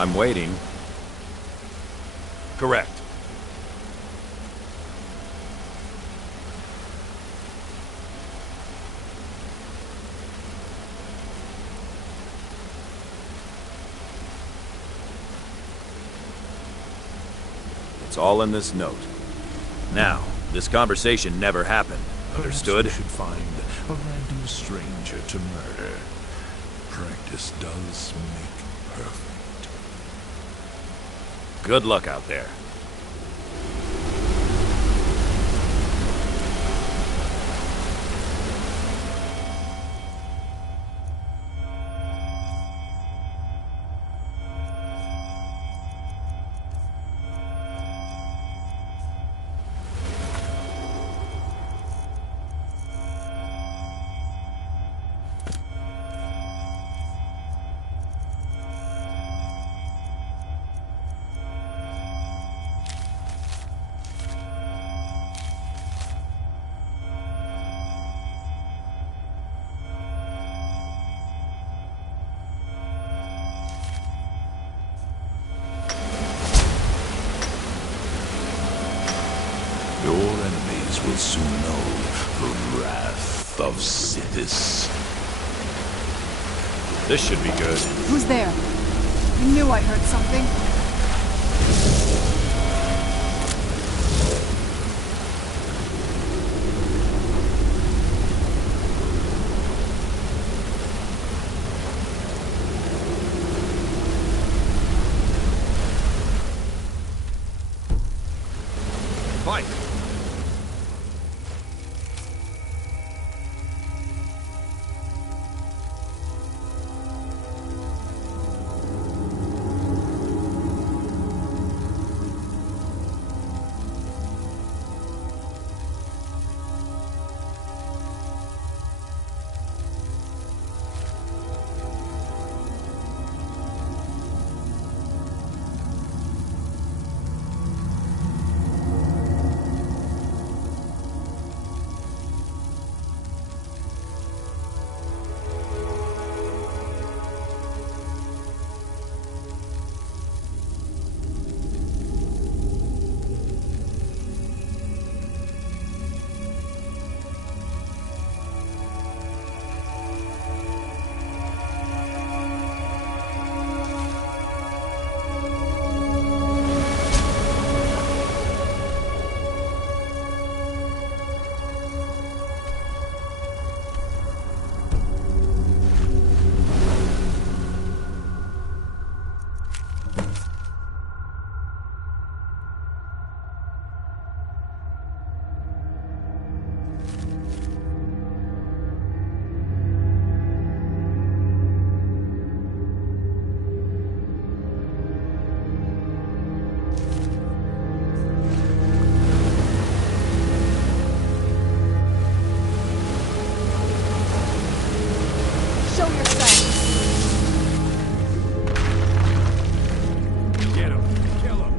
I'm waiting. Correct. It's all in this note. Now, this conversation never happened. Understood? You should find a random stranger to murder. Practice does make perfect. Good luck out there. Your enemies will soon know the wrath of Sithis. This should be good. Who's there? I knew I heard something. Fight! Show yourself! Get him. Kill him.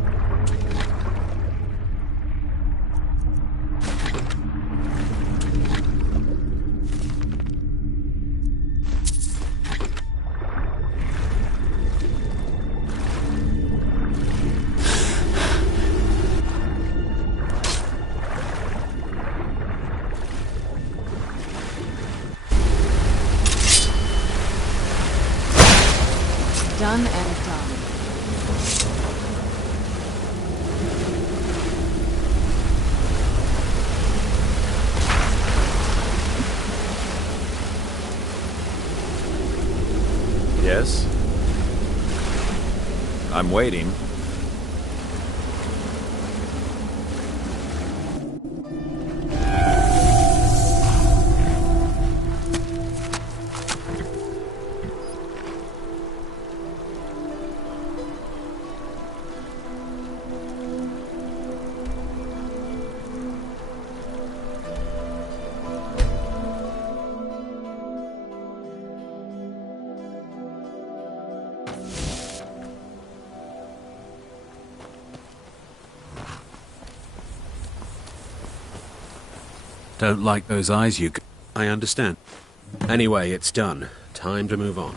Done and done. Yes? I'm waiting. Don't like those eyes you... I understand. Anyway, it's done. Time to move on.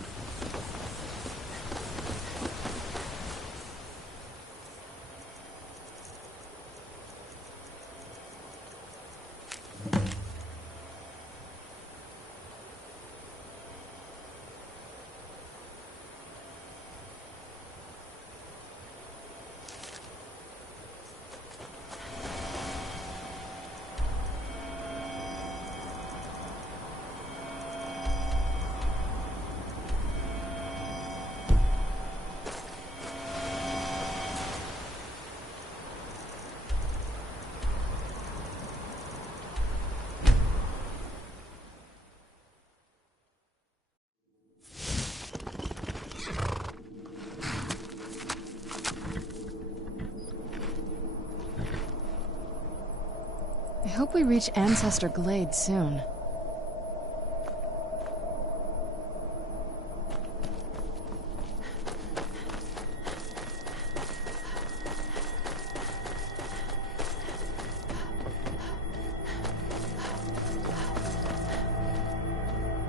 I hope we reach Ancestor Glade soon.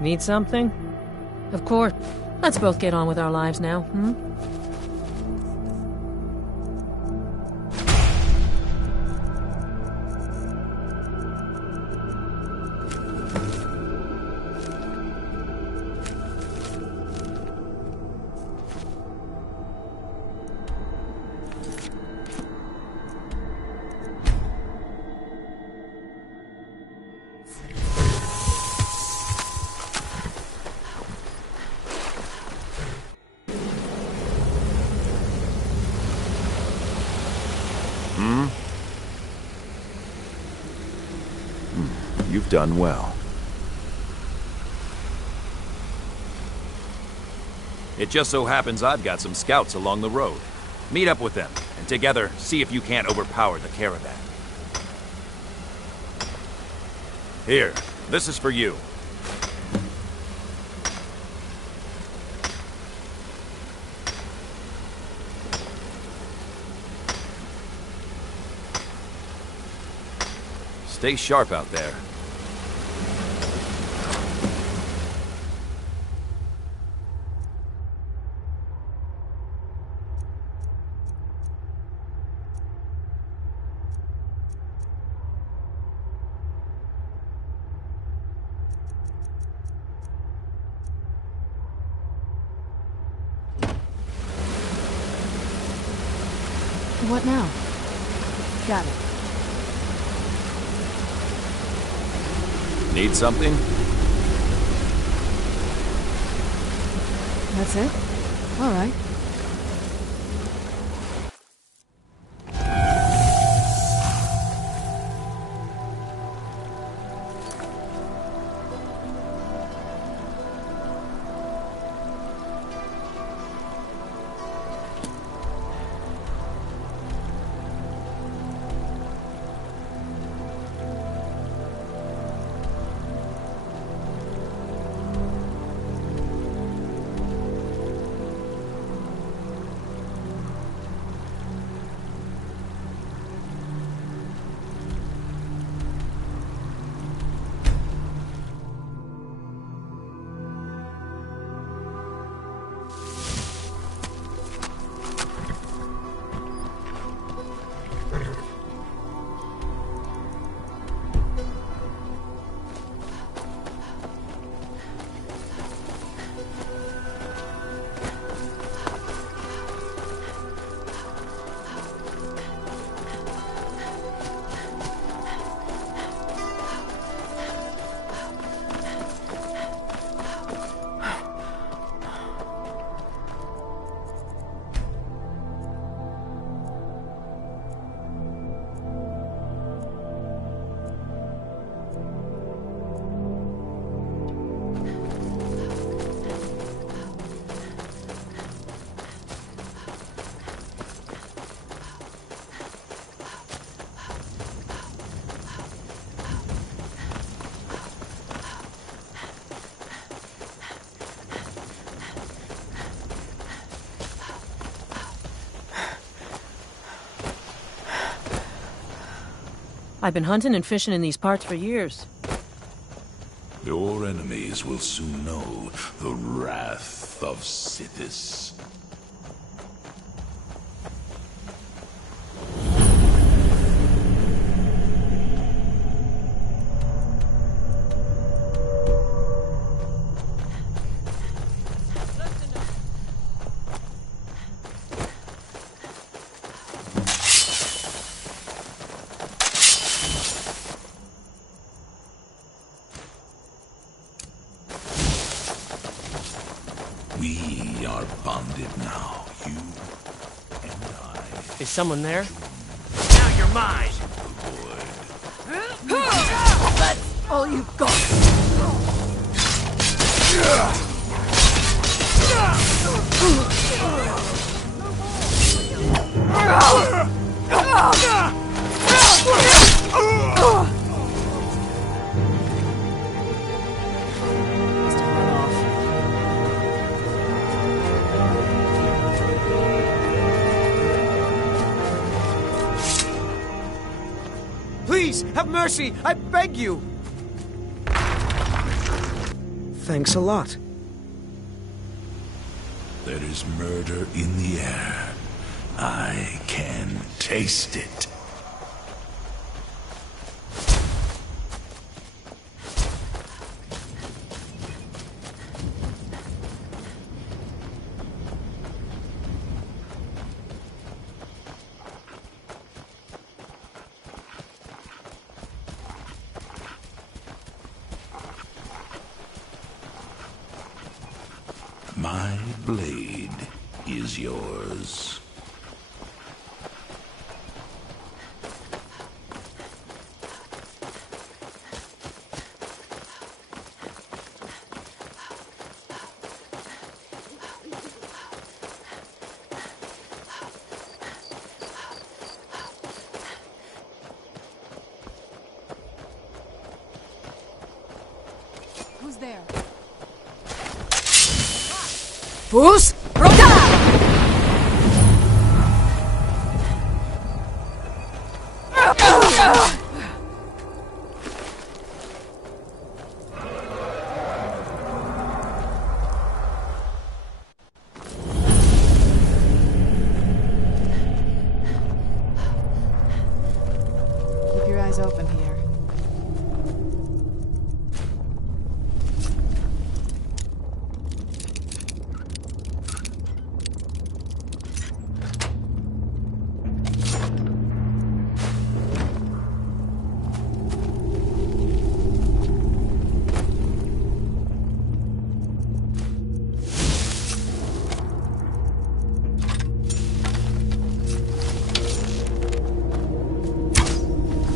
Need something? Of course. Let's both get on with our lives now, hmm? You've done well. It just so happens I've got some scouts along the road. Meet up with them, and together, see if you can't overpower the caravan. Here, this is for you. Stay sharp out there. What now? Got it. Need something? That's it? All right. I've been hunting and fishing in these parts for years. Your enemies will soon know the wrath of Sithis. We are bonded now, you and I. Is someone there? Now you're mine! That's all you've got. Please, have mercy! I beg you! Thanks a lot. There is murder in the air. I can taste it. My blade is yours. Who's there? Who's? Keep your eyes open here.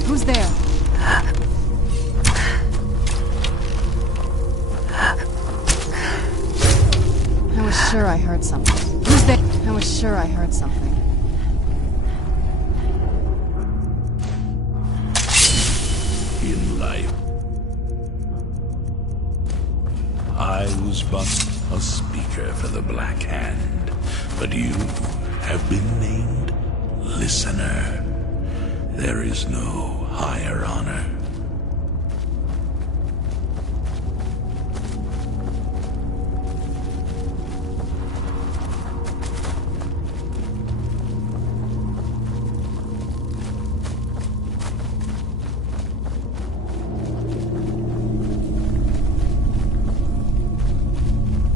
Who's there? I was sure I heard something. Who's there? I was sure I heard something. In life, I was but a speaker for the Black Hand, but you have been named Listener. There is no higher honor.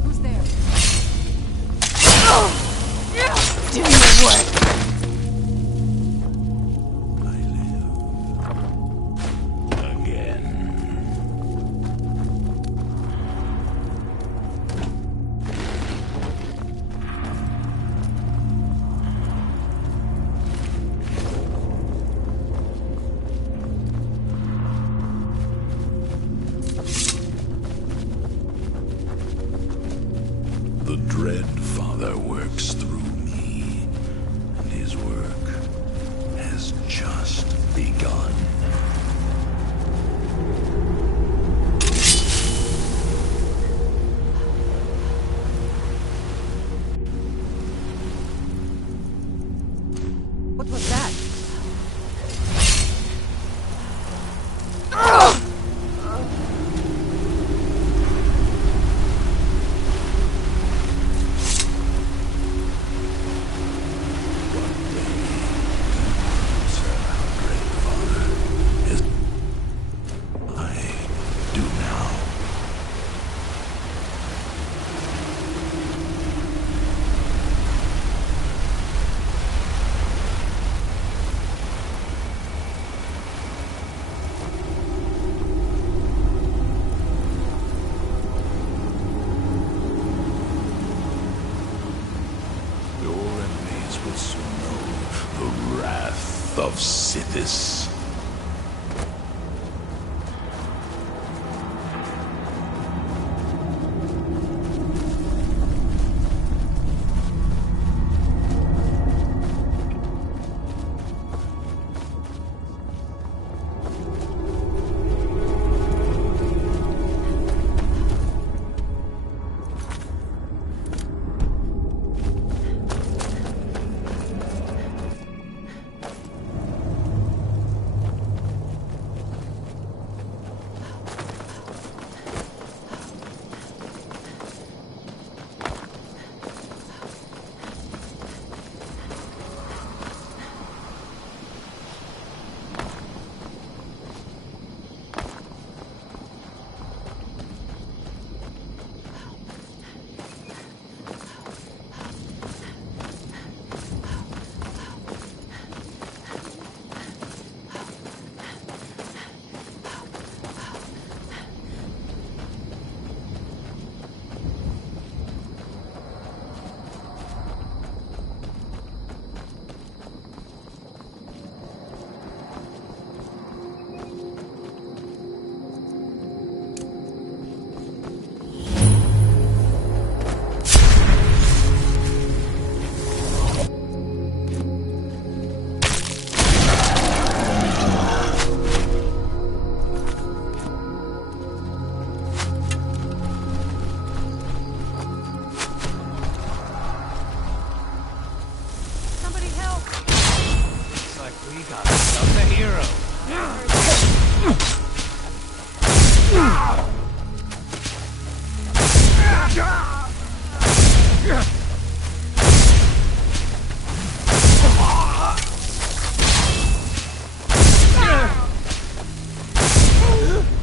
Who's there? Do your work. I live again. The Dread Father works through me, and his work has just begun. What was that? Sir, our Dread Father.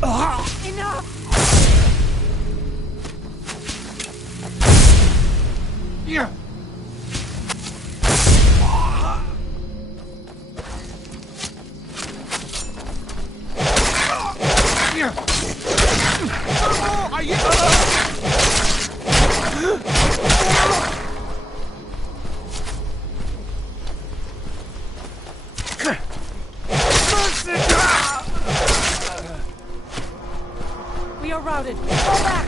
Enough! Yeah. We are routed. Fall back!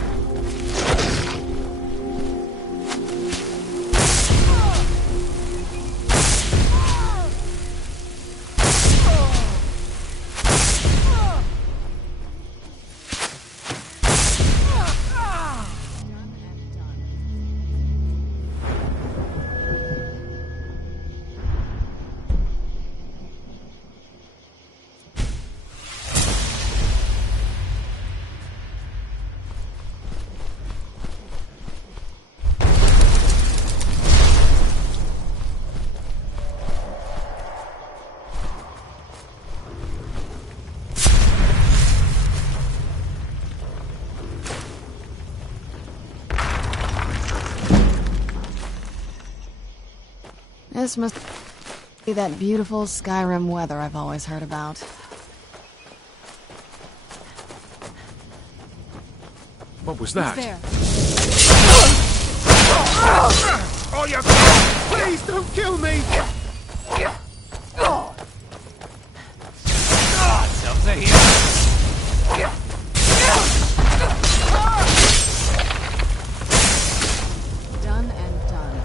This must be that beautiful Skyrim weather I've always heard about. What was that? There. Oh, you... Please don't kill me! Something's a here. Done and done.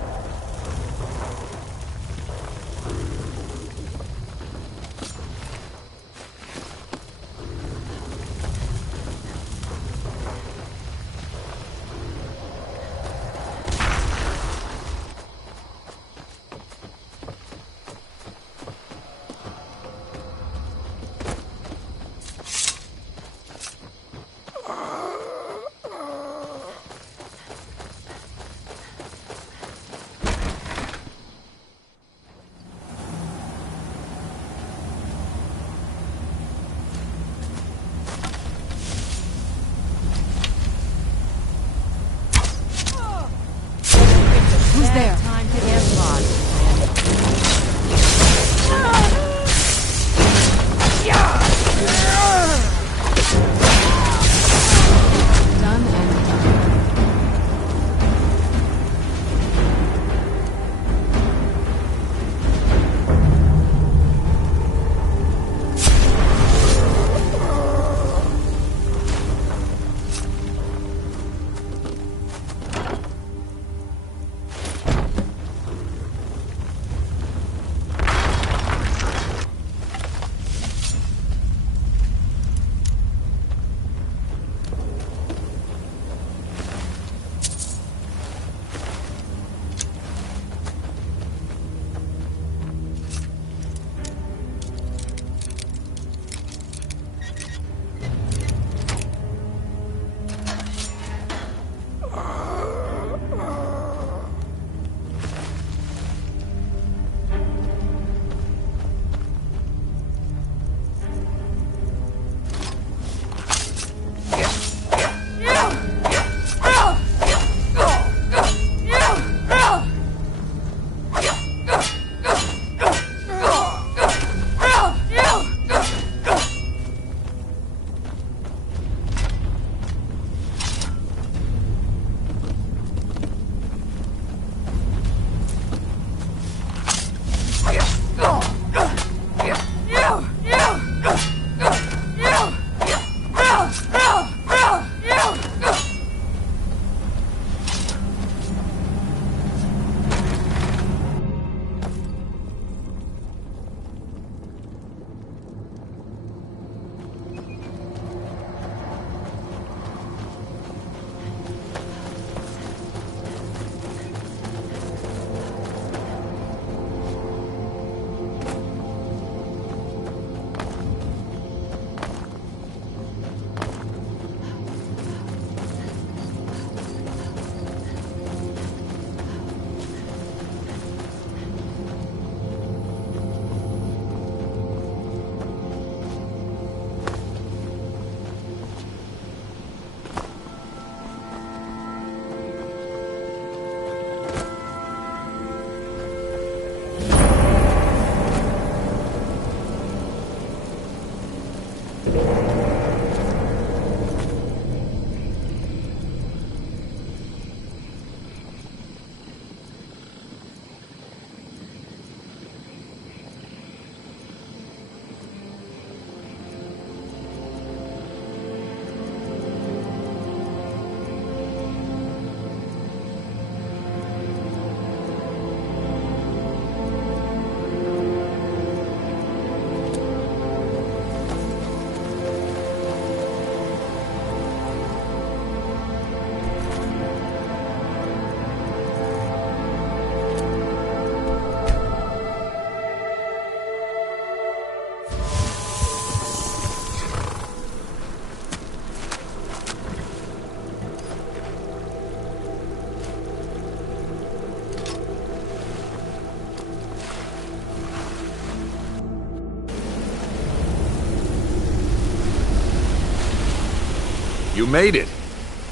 You made it.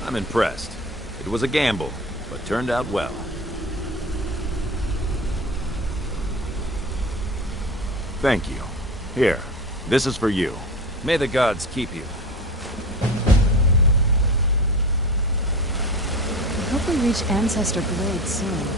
I'm impressed. It was a gamble, but turned out well. Thank you. Here, this is for you. May the gods keep you. I hope we reach Ancestor Blade soon.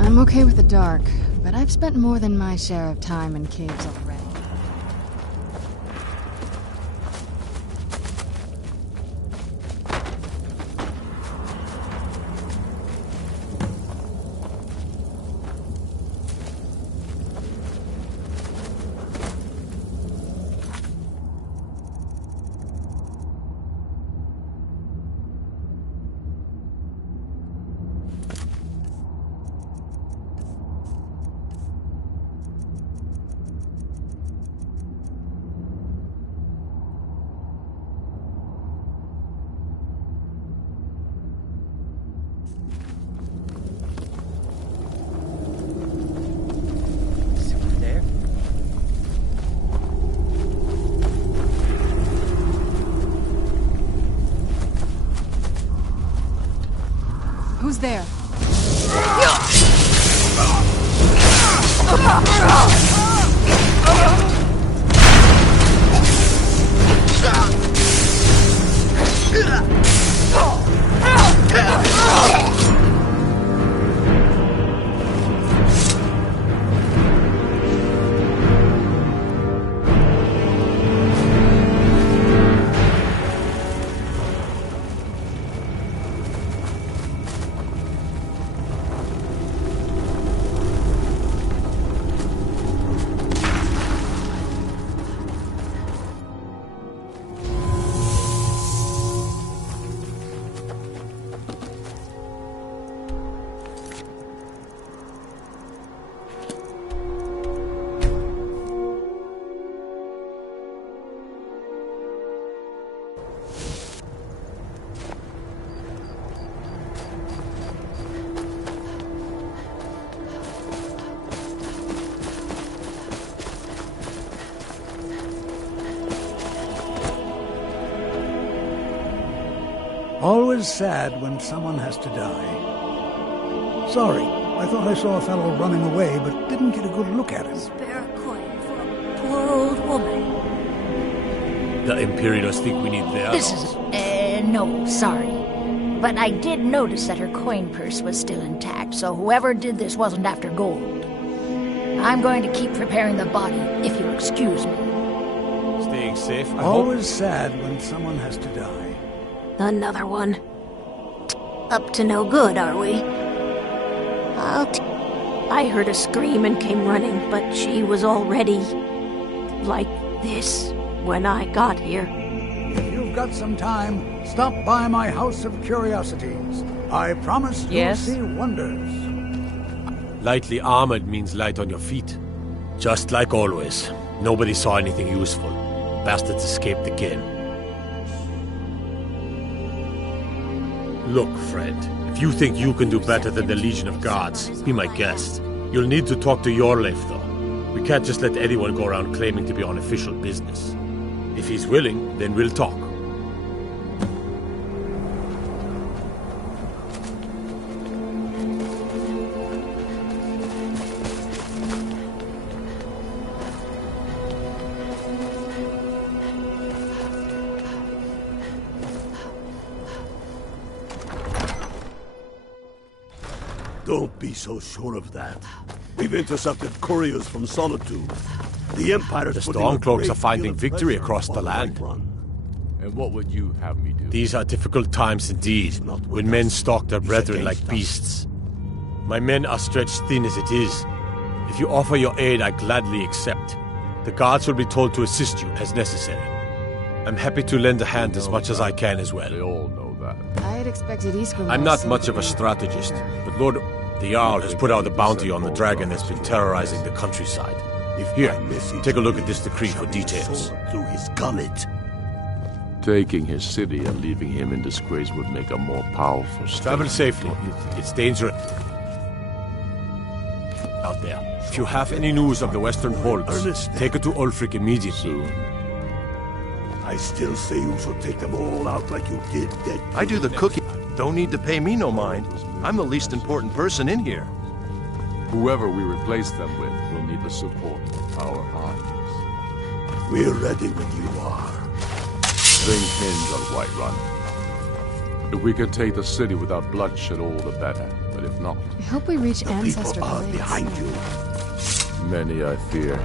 I'm okay with the dark, but I've spent more than my share of time in caves already. There. Who's there? Always sad when someone has to die. Sorry, I thought I saw a fellow running away, but didn't get a good look at him. Spare a coin for a poor old woman. The Imperials think we need their... This is... no, sorry. But I did notice that her coin purse was still intact, so whoever did this wasn't after gold. I'm going to keep preparing the body, if you'll excuse me. Staying safe, I Always sad when someone has to die. Another one. Up to no good, are we? I heard a scream and came running, but she was already... like this when I got here. If you've got some time, stop by my House of Curiosities. I promise you'll see wonders. Lightly armored means light on your feet. Just like always. Nobody saw anything useful. Bastards escaped again. Look, friend. If you think you can do better than the Legion of Guards, be my guest. You'll need to talk to Yorleif, though. We can't just let anyone go around claiming to be on official business. If he's willing, then we'll talk. Don't be so sure of that. We've intercepted couriers from Solitude. The Empire's The putting a Stormcloaks great are finding deal of victory pressure across the on land. Whiterun. And what would you have me do? These are difficult times indeed, when men stalk their brethren like beasts. My men are stretched thin as it is. If you offer your aid, I gladly accept. The guards will be told to assist you as necessary. I'm happy to lend a hand as much as I can as well. They all know that. I had expected Iskra. I'm not much of a strategist, but Lord the Jarl has put out a bounty on the dragon that's been terrorizing the countryside. Here, take a look at this decree for details. Through his gullet. Taking his city and leaving him in disgrace would make a more powerful state. Travel safely. It's dangerous out there. If you have any news of the Western Holds, take it to Ulfric immediately. I still say you should take them all out like you did dead. I do the cooking. Don't need to pay me no mind. I'm the least important person in here. Whoever we replace them with will need the support of our armies. We're ready when you are. Things hinge on Whiterun. If we can take the city without bloodshed, all the better. But if not, I hope we reach the Ancestor people are Glades. behind you. many I fear.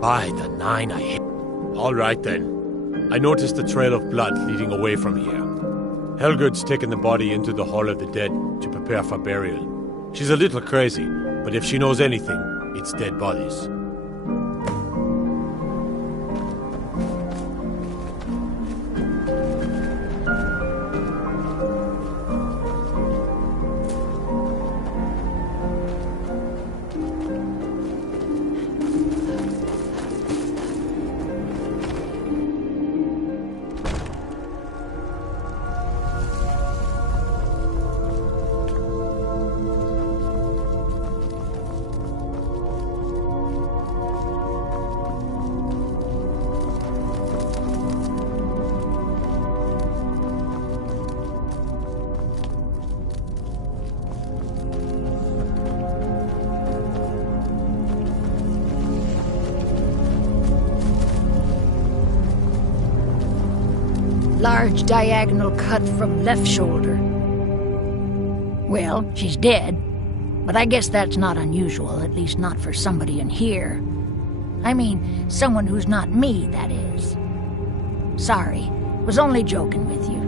By the 9 I hit. All right then. I noticed a trail of blood leading away from here. Helgud's taken the body into the Hall of the Dead to prepare for burial. She's a little crazy, but if she knows anything, it's dead bodies. Large diagonal cut from left shoulder. Well, she's dead, but I guess that's not unusual, at least not for somebody in here. I mean, someone who's not me, that is. Sorry, was only joking with you.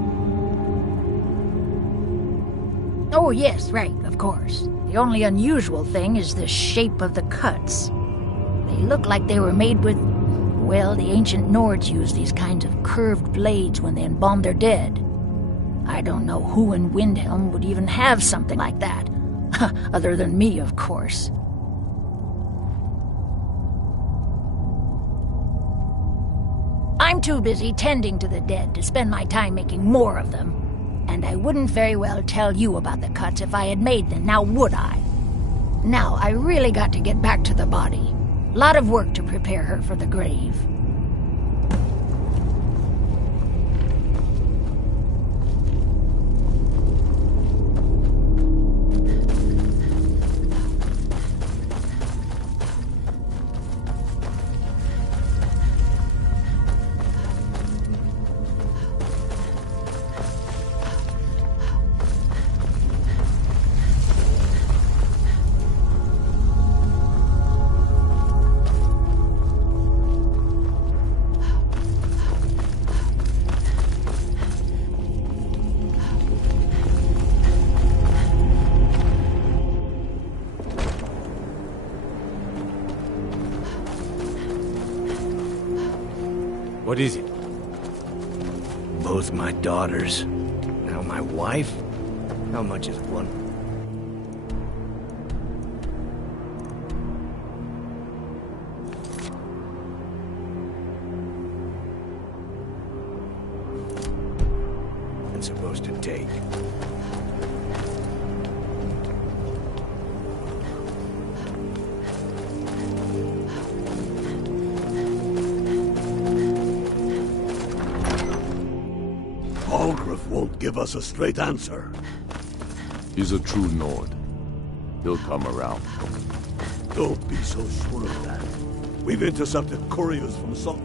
Oh yes, right, of course. The only unusual thing is the shape of the cuts. They look like they were made with... Well, the ancient Nords used these kinds of curved blades when they embalmed their dead. I don't know who in Windhelm would even have something like that. Other than me, of course. I'm too busy tending to the dead to spend my time making more of them. And I wouldn't very well tell you about the cuts if I had made them, now would I? Now, I really got to get back to the body. Lot of work to prepare her for the grave. What is it? Both my daughters. Now my wife? How much is one? I'm supposed to take. Won't give us a straight answer. He's a true Nord. He'll come around. Don't be so sure of that. We've intercepted couriers from Salt.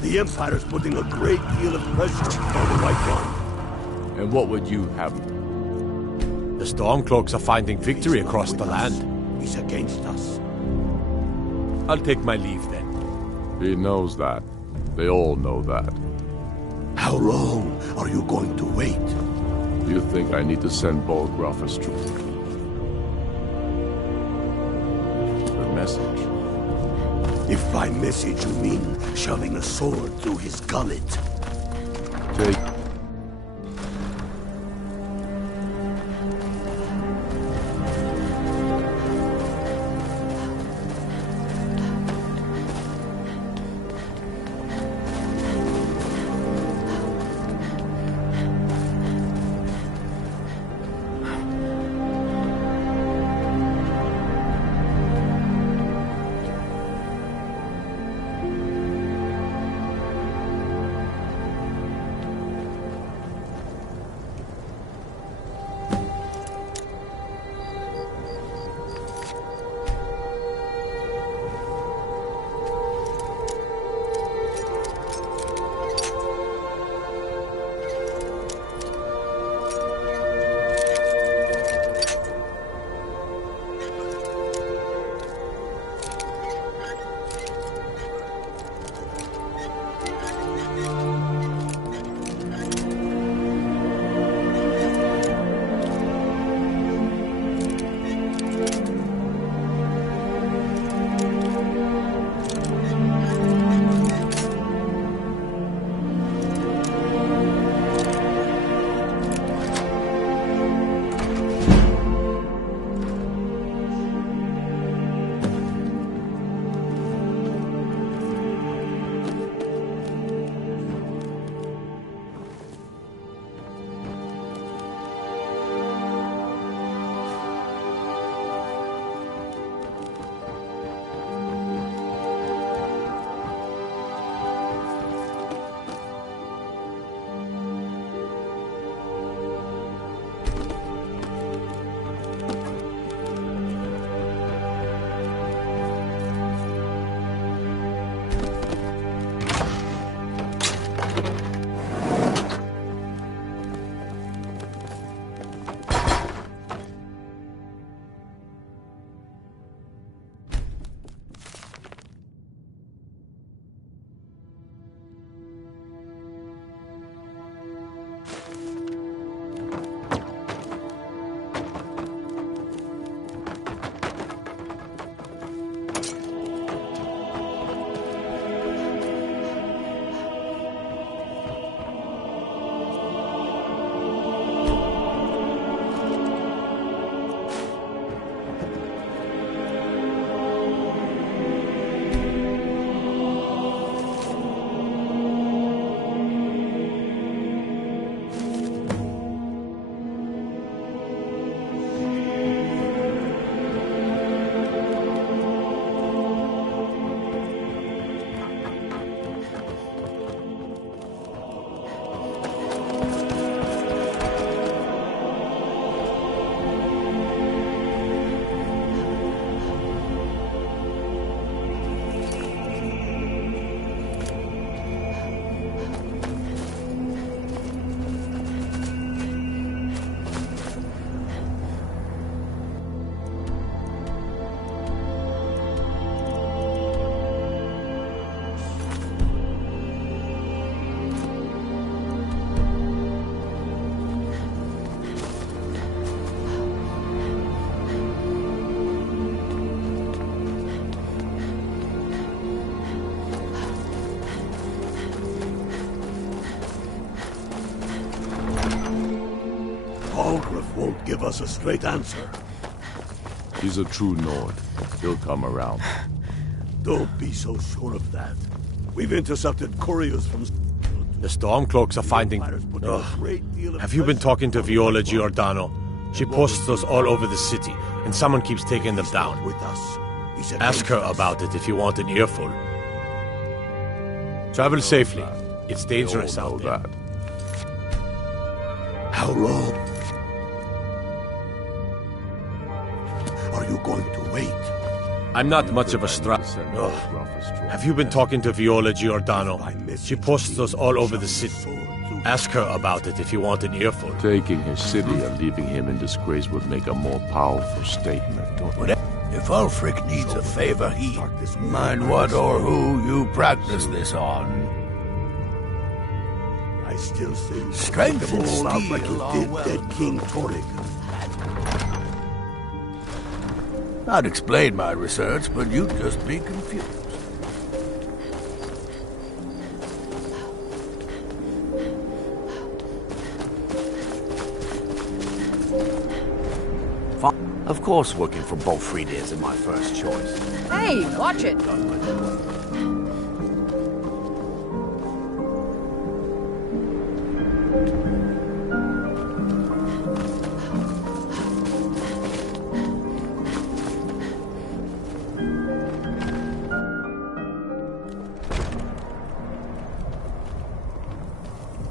The Empire's putting a great deal of pressure on the White Run. And what would you have? The Stormcloaks are finding victory across the land. He's against us. I'll take my leave then. He knows that. They all know that. How long are you going to wait? You think I need to send Bolgraf a message? If by message you mean shoving a sword through his gullet. Take... Ulgrif won't give us a straight answer. He's a true Nord. He'll come around. Don't be so sure of that. We've intercepted couriers from... The Stormcloaks are finding... Ugh. Have you been talking to Viola Giordano? She posts us all over the city, and someone keeps taking them down. With us. Ask her about it if you want an earful. Travel safely. It's dangerous out there. How long are you going to wait? I'm not much of a Have you been talking to Viola Giordano? She posts us all over the city. Ask her about it if you want an earful. Taking his city and leaving him in disgrace would make a more powerful statement. If Ulfric needs a favor, he... Mind what or who you practice this on. I still think... Strength and steel like he did dead King Torrig. I'd explain my research, but you'd just be confused. Of course, working for Bolfrida isn't my first choice. Hey, watch it!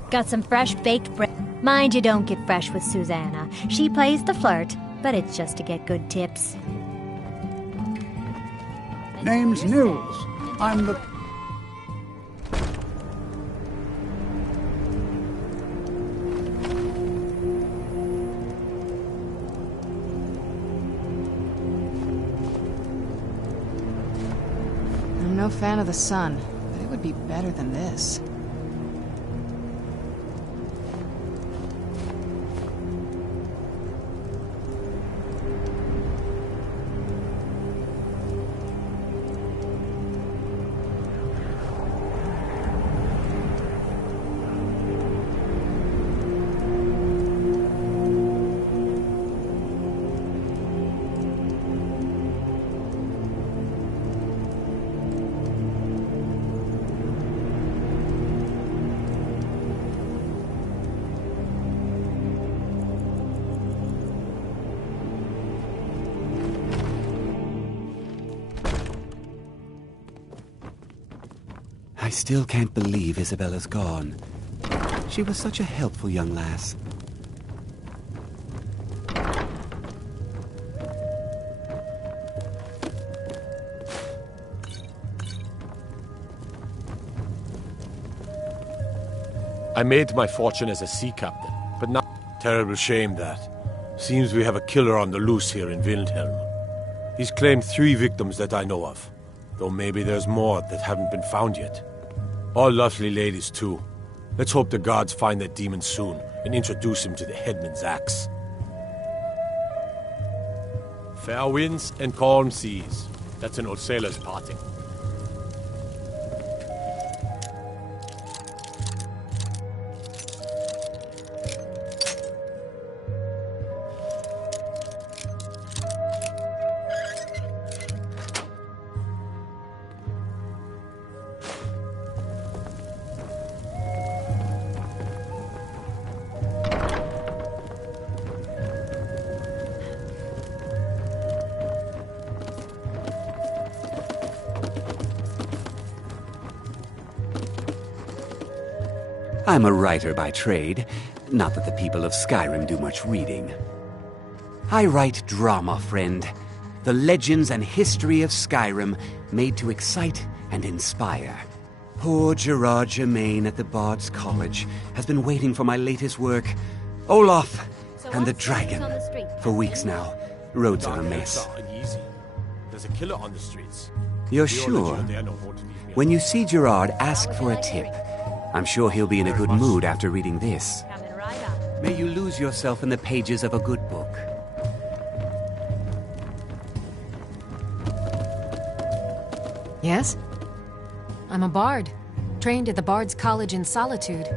Got some fresh baked bread. Mind you don't get fresh with Susanna. She plays the flirt, but it's just to get good tips. Name's Nils. I'm the... I'm no fan of the sun, but it would be better than this. I still can't believe Isabella's gone. She was such a helpful young lass. I made my fortune as a sea captain, but not... Terrible shame that. Seems we have a killer on the loose here in Wildhelm. He's claimed 3 victims that I know of, though maybe there's more that haven't been found yet. All lovely ladies, too. Let's hope the gods find that demon soon and introduce him to the headman's axe. Fair winds and calm seas. That's an old sailor's parting. I'm a writer by trade. Not that the people of Skyrim do much reading. I write drama, friend. The legends and history of Skyrim made to excite and inspire. Poor Gerard Germain at the Bard's College has been waiting for my latest work, Olaf and the Dragon, for weeks now. Roads are a mess. There's a killer on the streets. You're sure? When you see Gerard, ask for a tip. I'm sure he'll be in a good mood after reading this. May you lose yourself in the pages of a good book. Yes? I'm a bard, trained at the Bard's College in Solitude.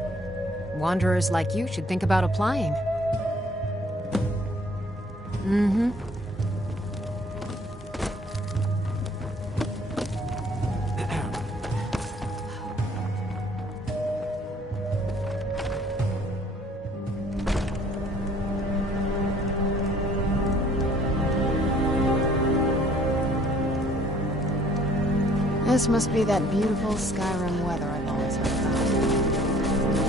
Wanderers like you should think about applying. Mm-hmm. This must be that beautiful Skyrim weather I've always heard about.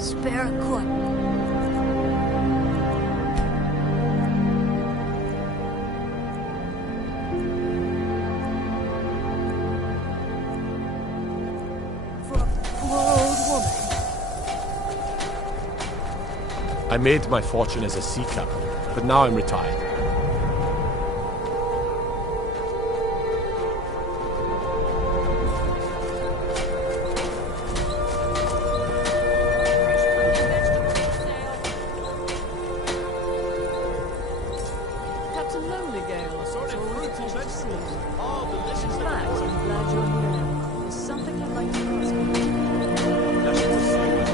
Spare a court. I made my fortune as a sea captain, but now I'm retired.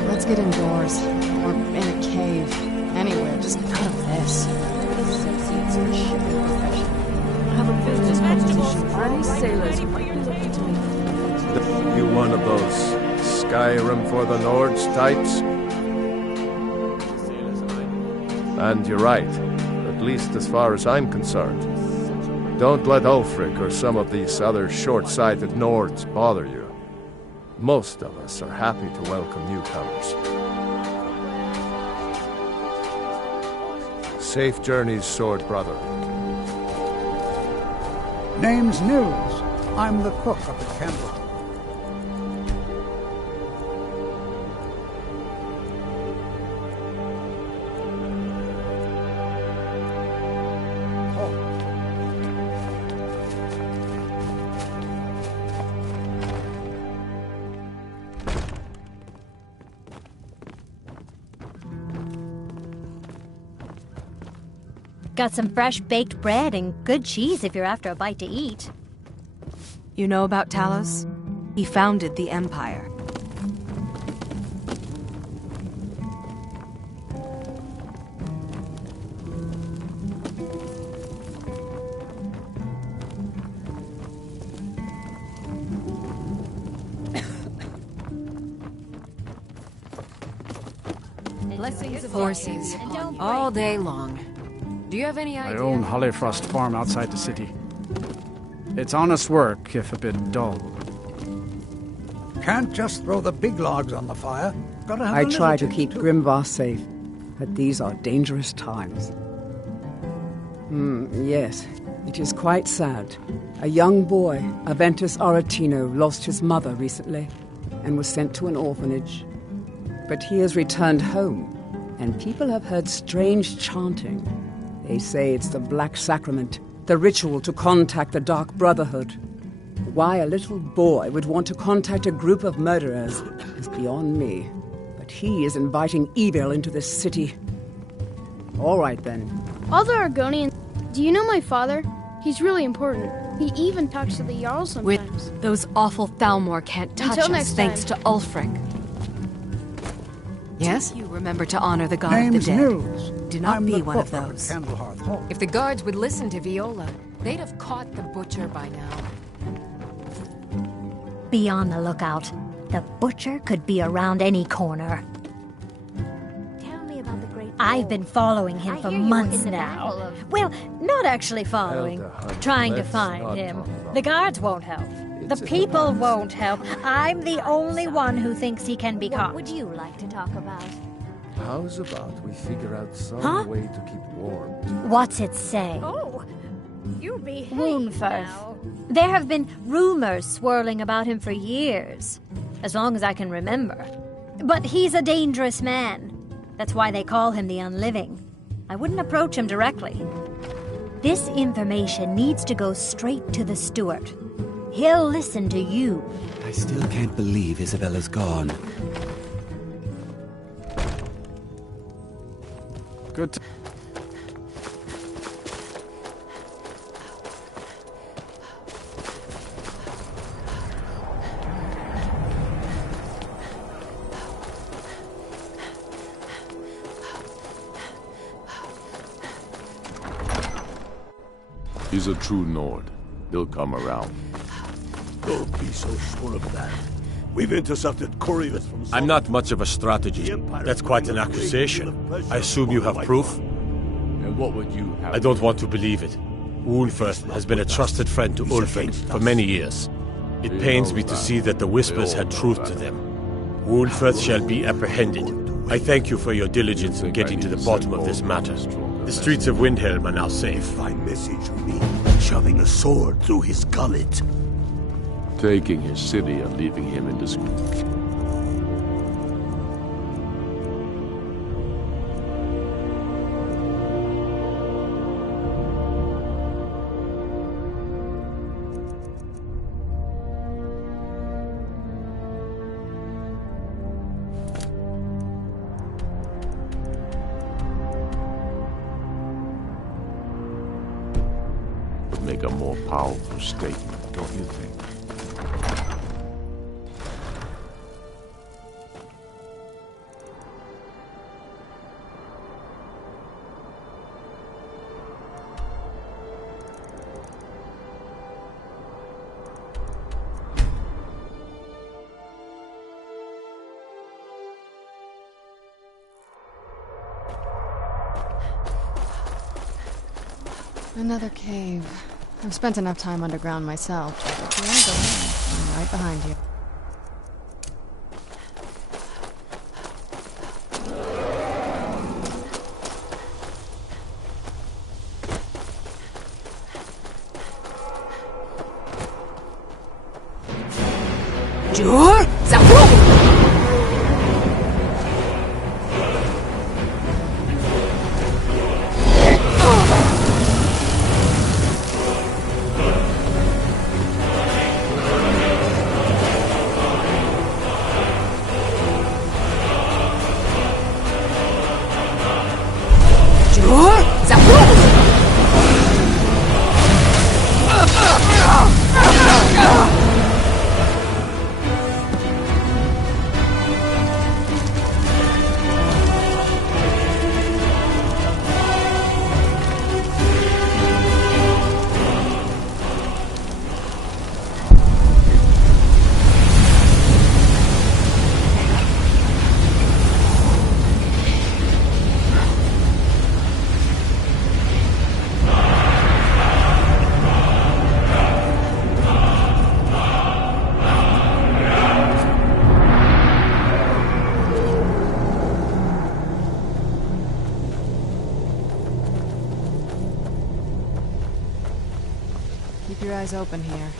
Let's get indoors. Or in a cave. Anywhere, just out of this. I have a business proposition for any sailors who might be looking to me. You one of those Skyrim for the Nords types? And you're right, at least as far as I'm concerned. Don't let Ulfric or some of these other short-sighted Nords bother you. Most of us are happy to welcome newcomers. Safe journeys, sword brother. Name's Nils. I'm the cook up at Candle. Got some fresh baked bread and good cheese if you're after a bite to eat. You know about Talos? He founded the Empire. Horses. All day long. Do you have any idea? I own Hollyfrost Farm outside the city. It's honest work, if a bit dull. Can't just throw the big logs on the fire. Gotta have I the try little to keep too. Grimvar safe, but these are dangerous times. Yes, it is quite sad. A young boy, Aventus Aretino, lost his mother recently and was sent to an orphanage. But he has returned home, and people have heard strange chanting. They say it's the Black Sacrament, the ritual to contact the Dark Brotherhood. Why a little boy would want to contact a group of murderers is beyond me. But he is inviting evil into this city. All right, then. All the Argonians... Do you know my father? He's really important. He even talks to the Jarl sometimes. With those awful Thalmor can't touch Until us next thanks time. to Ulfric. Yes? You remember to honor the god of the Name's dead. Nils. Do not I'm be the one of cook up at those. Candlehearth Hall. If the guards would listen to Viola, they'd have caught the butcher by now. Be on the lookout. The butcher could be around any corner. Tell me about the great I've been following him I for hear you were months in the now. battle of- Well, not actually following. Elder Hunt, Trying to let's find not him. talk about The guards won't help. The in the people won't help. I'm the only one who thinks he can be What caught. would you like to talk about? How's about we figure out some Huh? way to keep warm? What's it say? Oh, you behave Woundfirth. now. There have been rumors swirling about him for years, as long as I can remember. But he's a dangerous man. That's why they call him the Unliving. I wouldn't approach him directly. This information needs to go straight to the steward. He'll listen to you. I still can't believe Isabella's gone. Good. He's a true Nord. He'll come around. Don't be so sure of that. We've intercepted couriers from... I'm not much of a strategist. That's quite an accusation. I assume you have proof? And what would you have? I don't want to believe it. Ulfr has been a trusted friend to Ulfric for many years. It pains me to see that the Whispers had truth to them. Ulfr shall be apprehended. I thank you for your diligence in getting to the bottom of this matter. The streets of Windhelm are now safe. My message to me, shoving a sword through his gullet. Taking his city and leaving him in disgrace. Would make a more powerful statement, don't you think? Another cave. I've spent enough time underground myself. But you go ahead. I'm right behind you. Jur Zabru! Keep your eyes open here.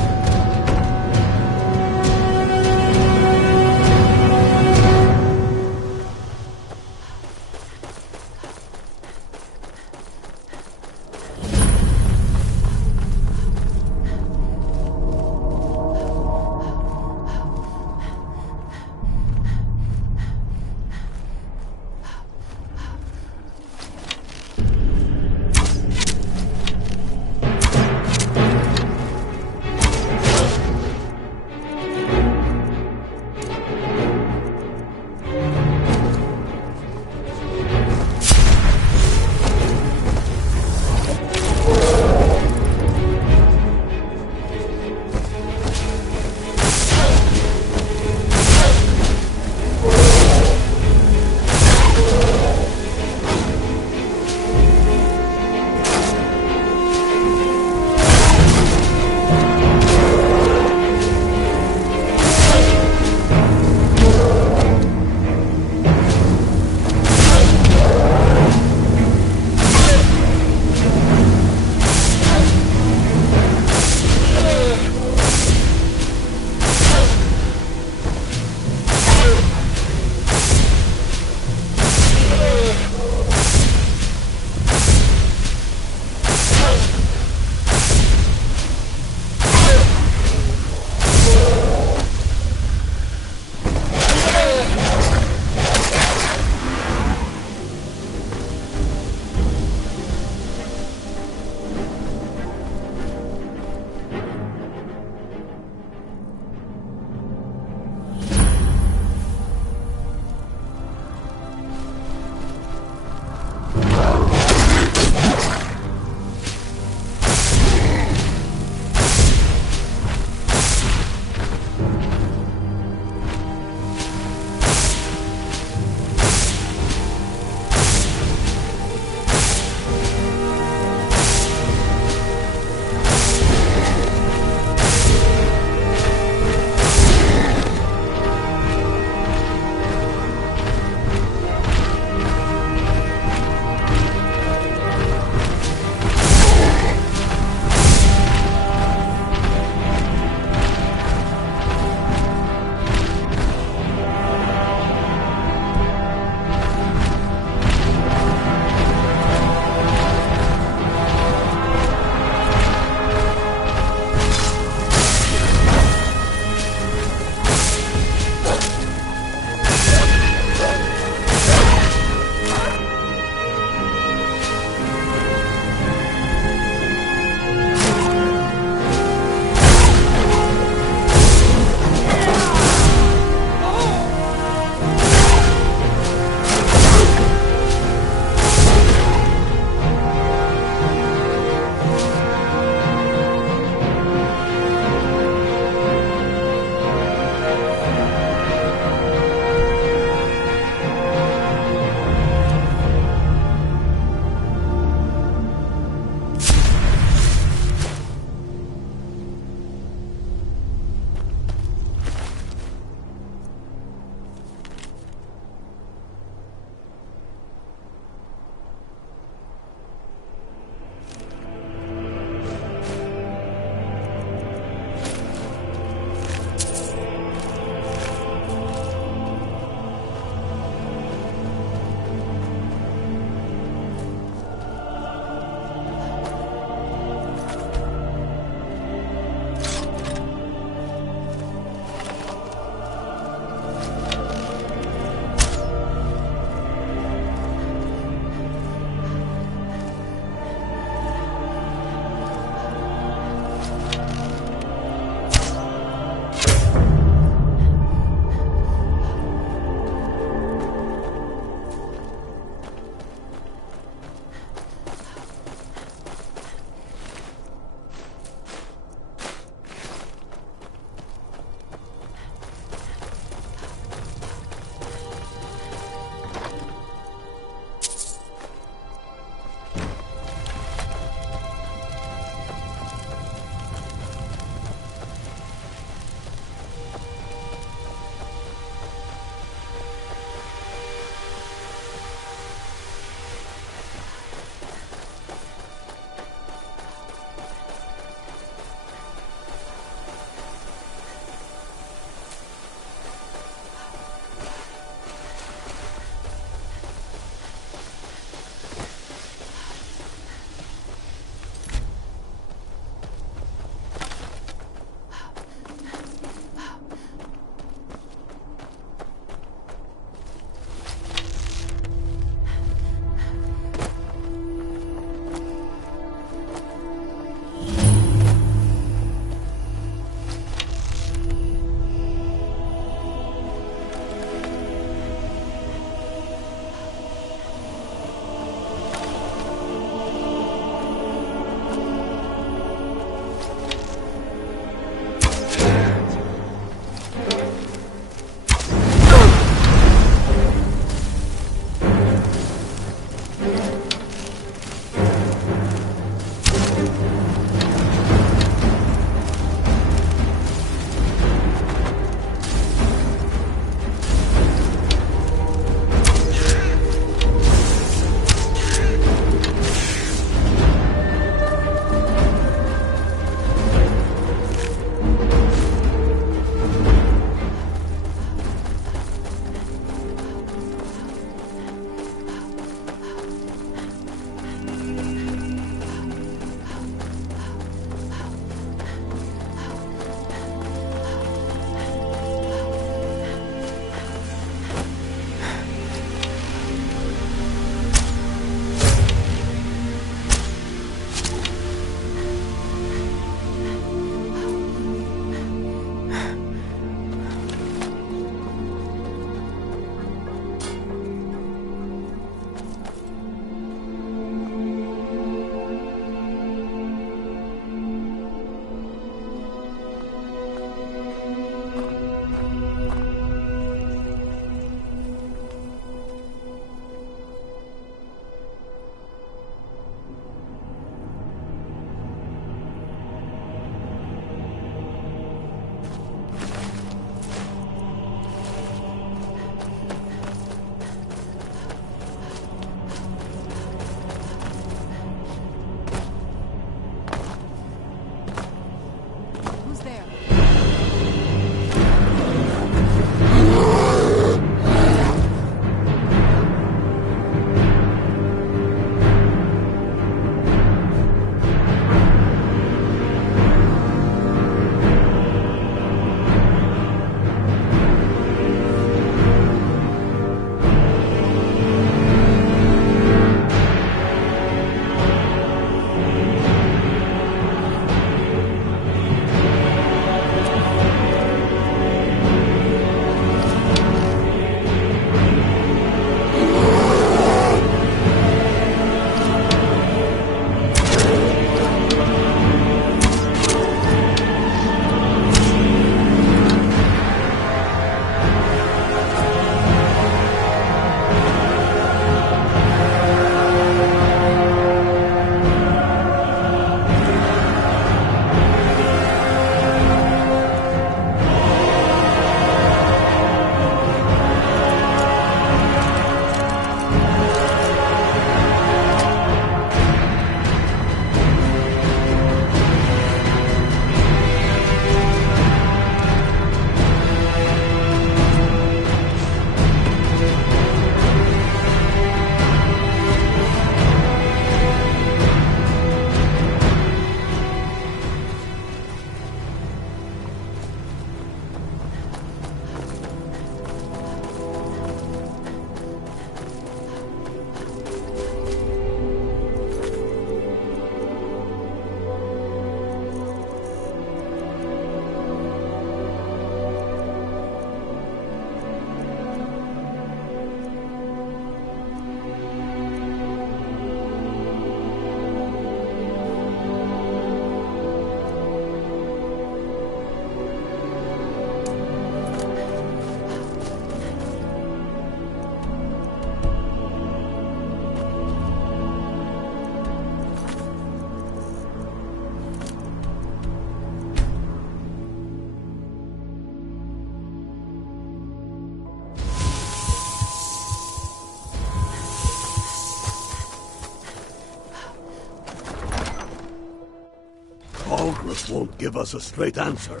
Magnus won't give us a straight answer.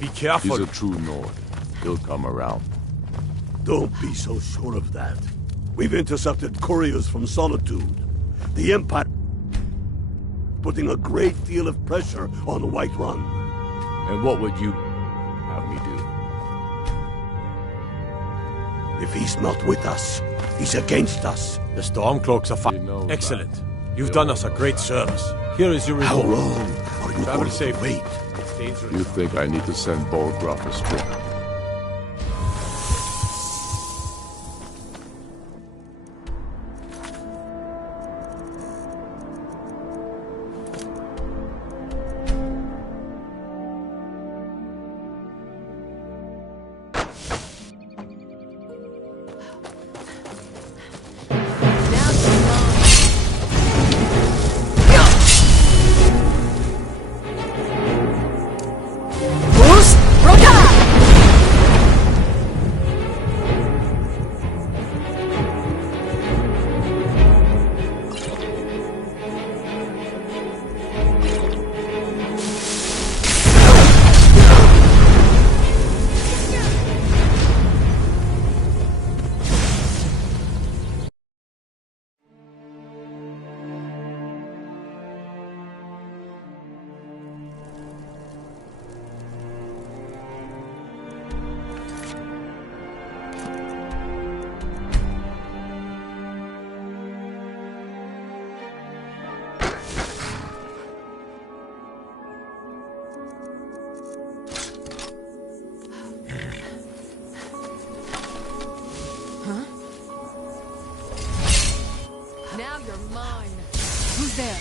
Be careful. He's a true Nord. He'll come around. Don't be so sure of that. We've intercepted couriers from Solitude. The Empire putting a great deal of pressure on Whiterun. And what would you have me do? If he's not with us, he's against us. The Stormcloaks are fine. Excellent. You've done us a great service. Here is your reward. How long are you Travel going safe. to wait? It's dangerous. You think I need to send Bolgraf a script? Now you're mine. Who's there?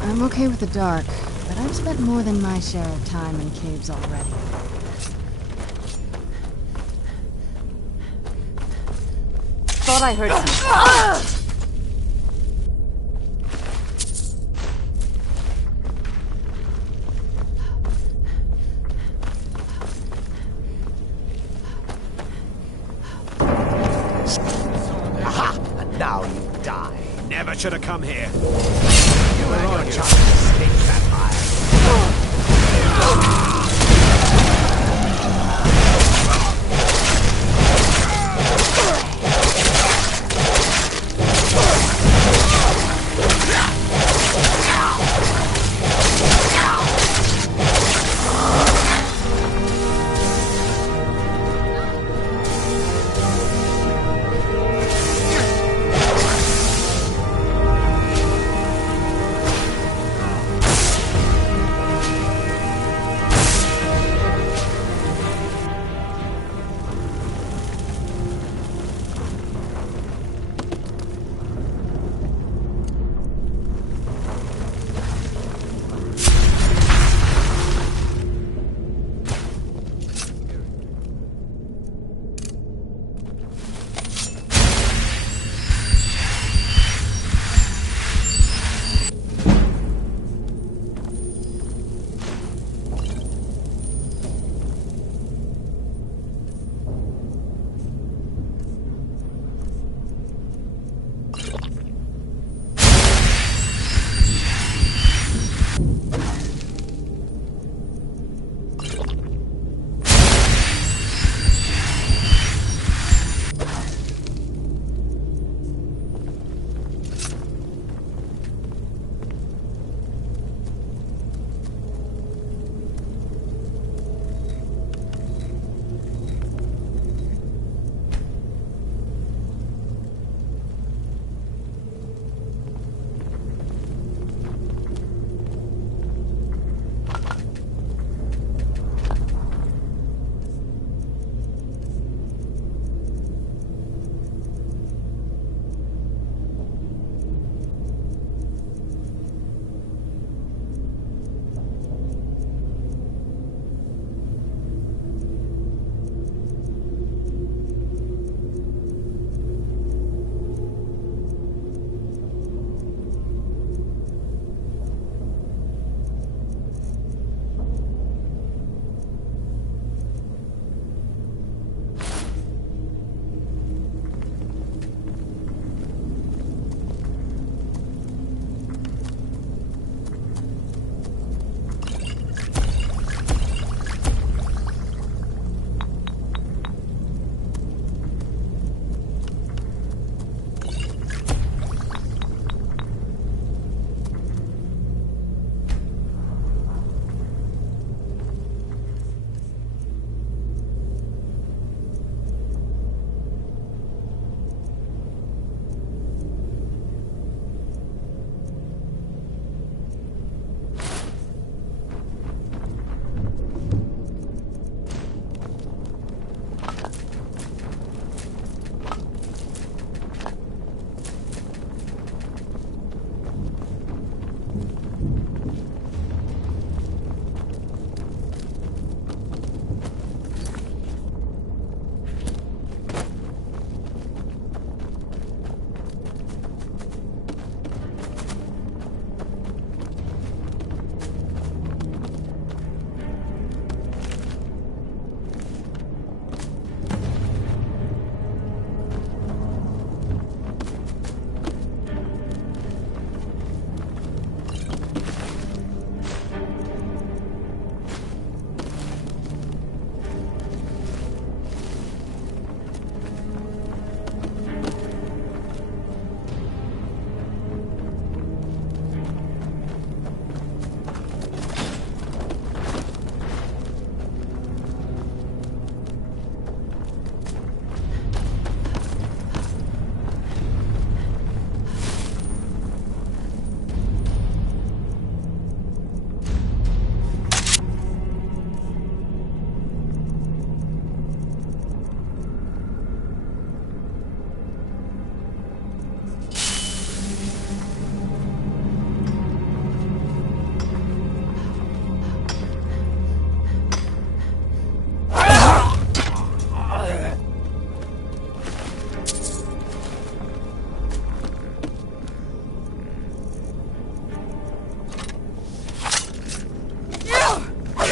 I'm okay with the dark, but I've spent more than my share of time in caves already. Thought I heard something. Aha! And now you die. Never should have come here. You had your chance to escape that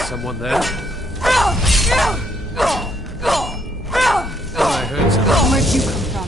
Someone there? I heard something. Where'd you come from?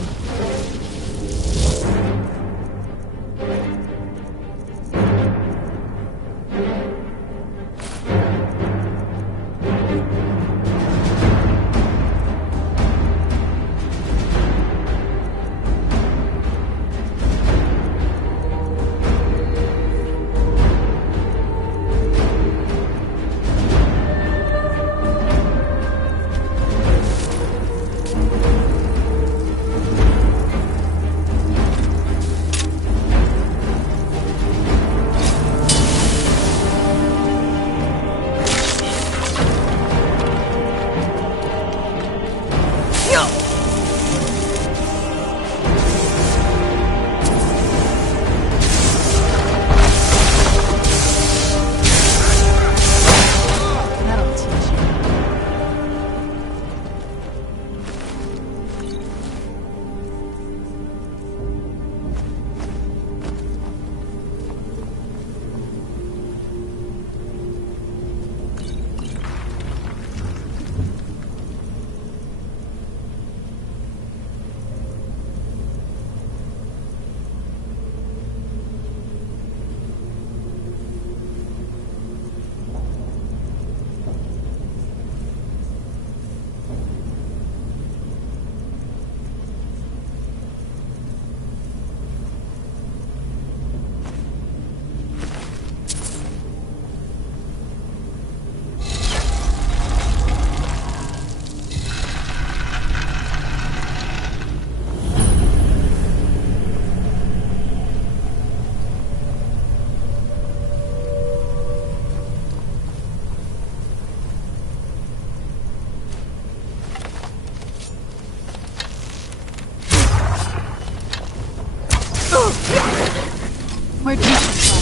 Where'd you come from?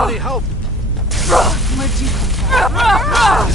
Somebody help! Where'd you come from?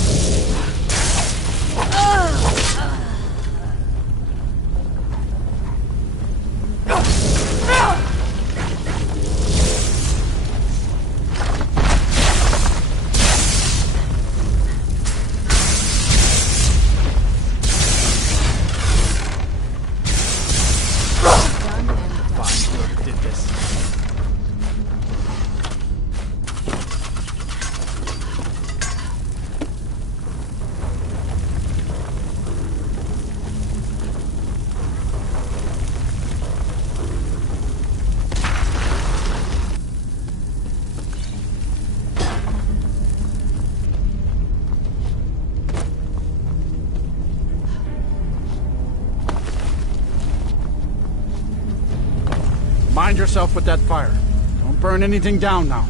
Mind yourself with that fire. Don't burn anything down now.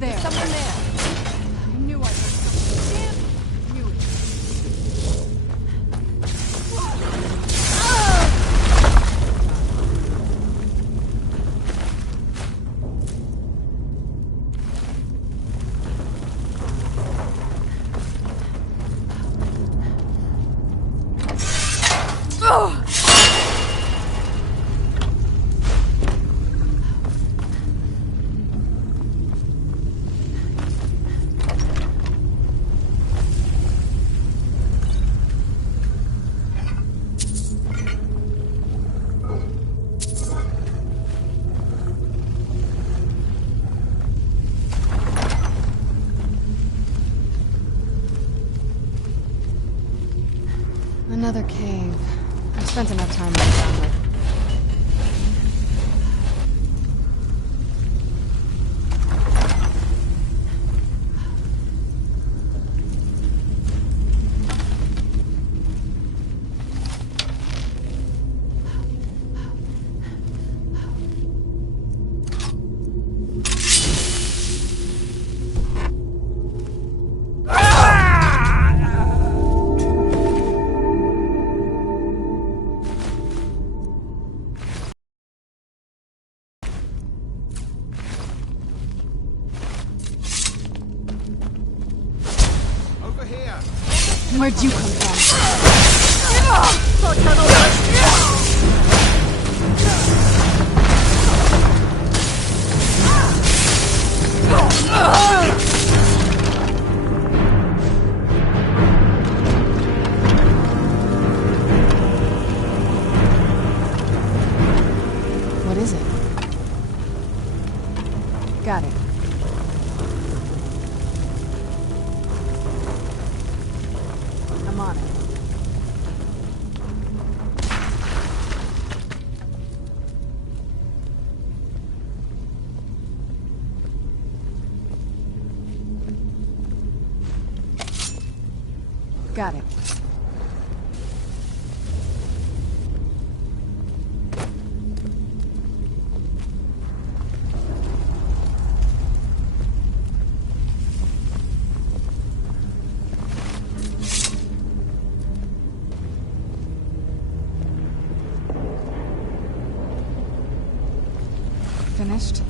there? Someone there. I knew I heard something. Damn! Knew it. Another cave. I've spent enough time on it. Where'd you come from? What is it? Got it. I'm on it. Got it. Finished?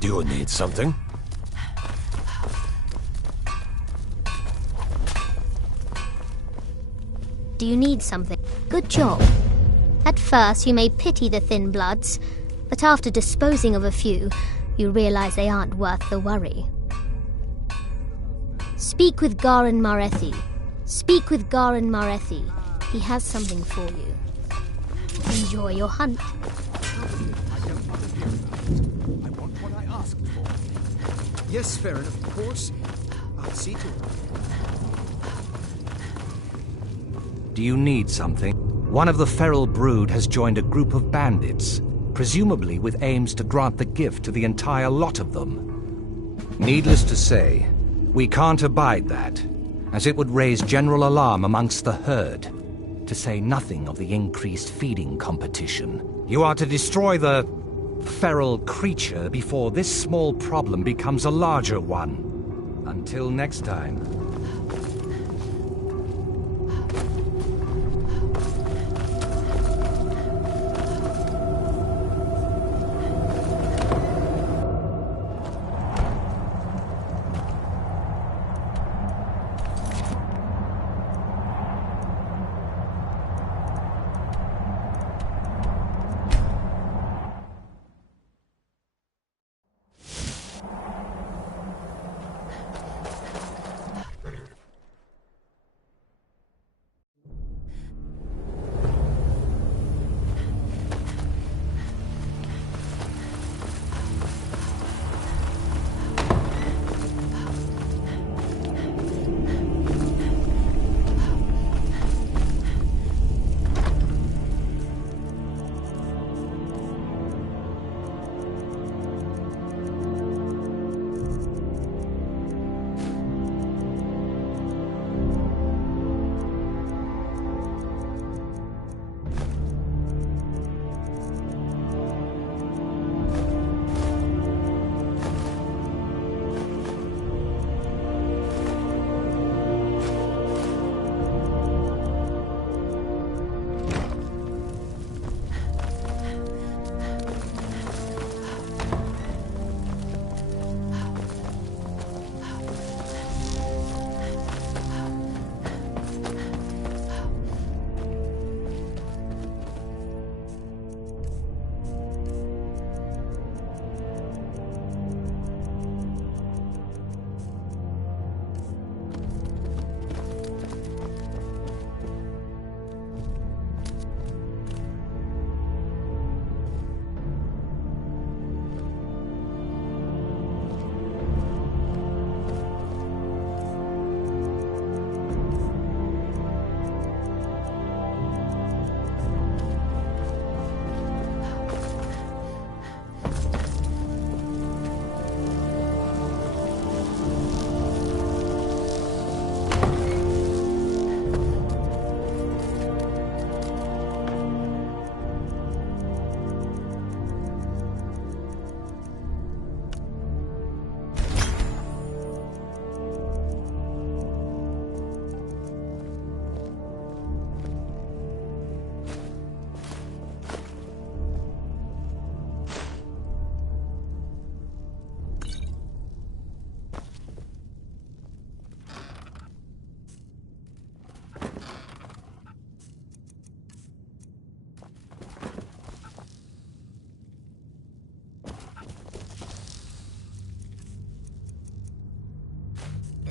Do you need something? Do you need something? Good job. At first, you may pity the thin bloods, but after disposing of a few, you realize they aren't worth the worry. Speak with Garin Marethi. Speak with Garin Marethi. He has something for you. Enjoy your hunt. Yes, fair enough, of course. I'll see to it. Do you need something? One of the feral brood has joined a group of bandits, presumably with aims to grant the gift to the entire lot of them. Needless to say, We can't abide that, as it would raise general alarm amongst the herd, to say nothing of the increased feeding competition. You are to destroy the feral creature before this small problem becomes a larger one. Until next time.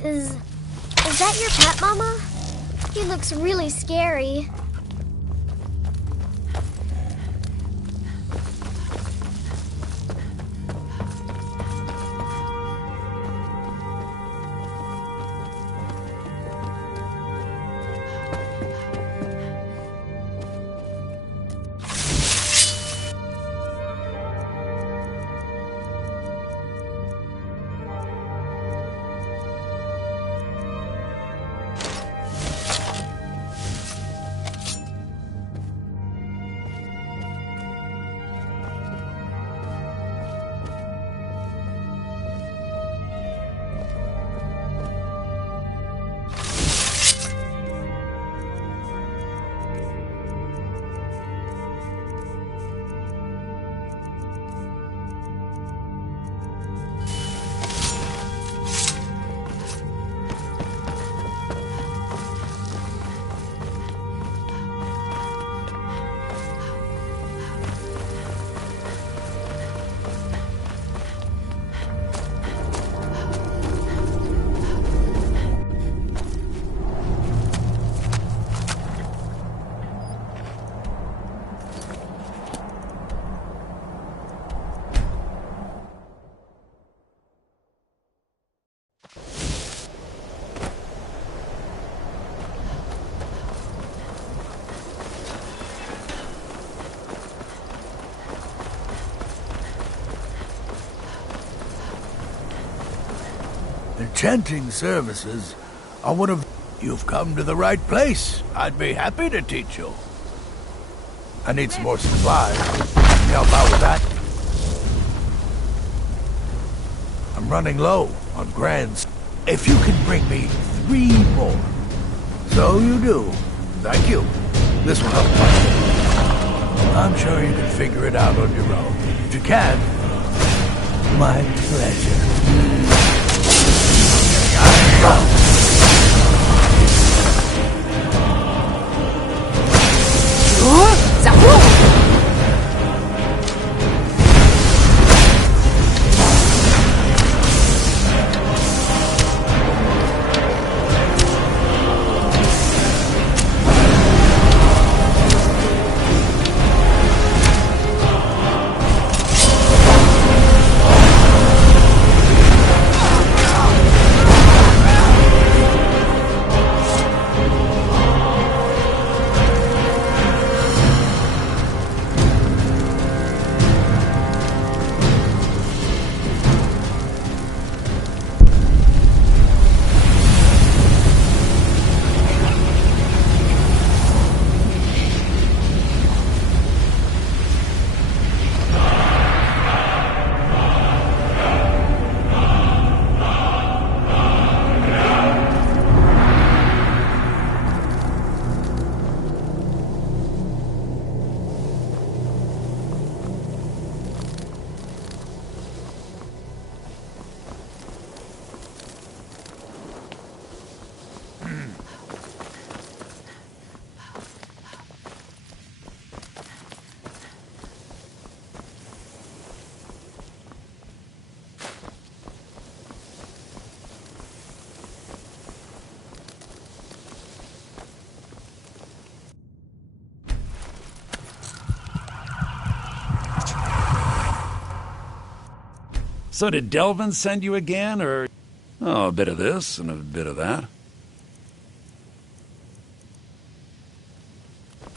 Is that your pet, Mama? He looks really scary. enchanting services, I would have... You've come to the right place. I'd be happy to teach you. I need some more supplies. Can you help out with that? I'm running low on grands. If you can bring me 3 more. So you do. Thank you. This will help much. I'm sure you can figure it out on your own. If you can, my pleasure. So did Delvin send you again, or...? Oh, a bit of this and a bit of that.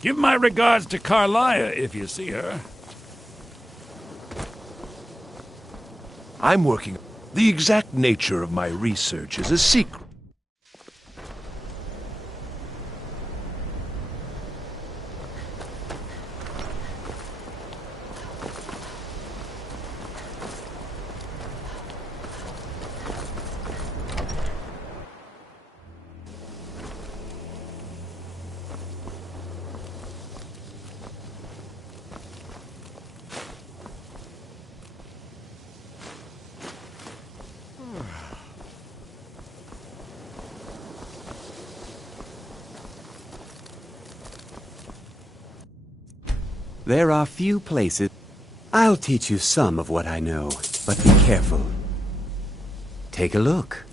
Give my regards to Carlia if you see her. I'm working. The exact nature of my research is a secret. There are few places. I'll teach you some of what I know, but be careful. Take a look.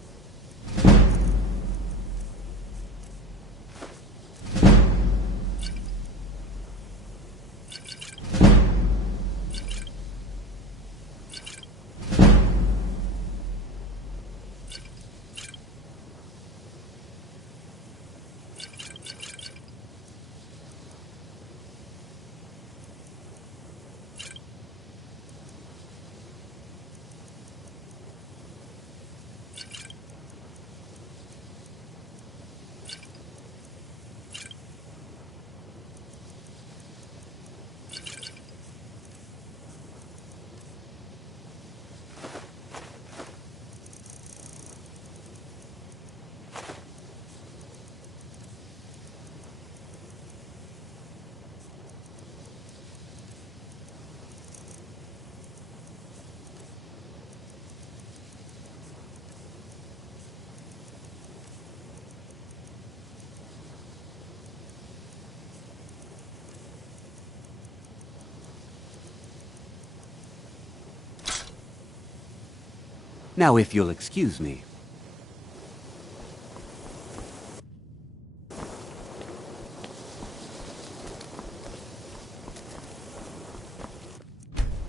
Now, if you'll excuse me.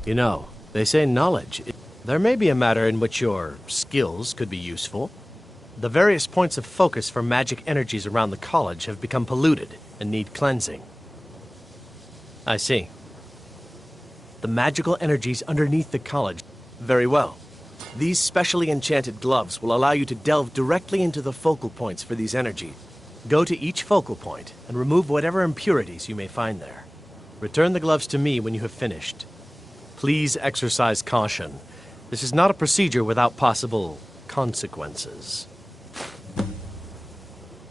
You know, they say knowledge. There may be a matter in which your skills could be useful. The various points of focus for magic energies around the college have become polluted and need cleansing. I see. The magical energies underneath the college. Very well. These specially enchanted gloves will allow you to delve directly into the focal points for these energies. Go to each focal point and remove whatever impurities you may find there. Return the gloves to me when you have finished. Please exercise caution. This is not a procedure without possible consequences.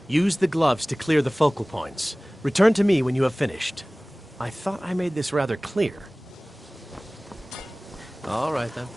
Use the gloves to clear the focal points. Return to me when you have finished. I thought I made this rather clear. All right, then.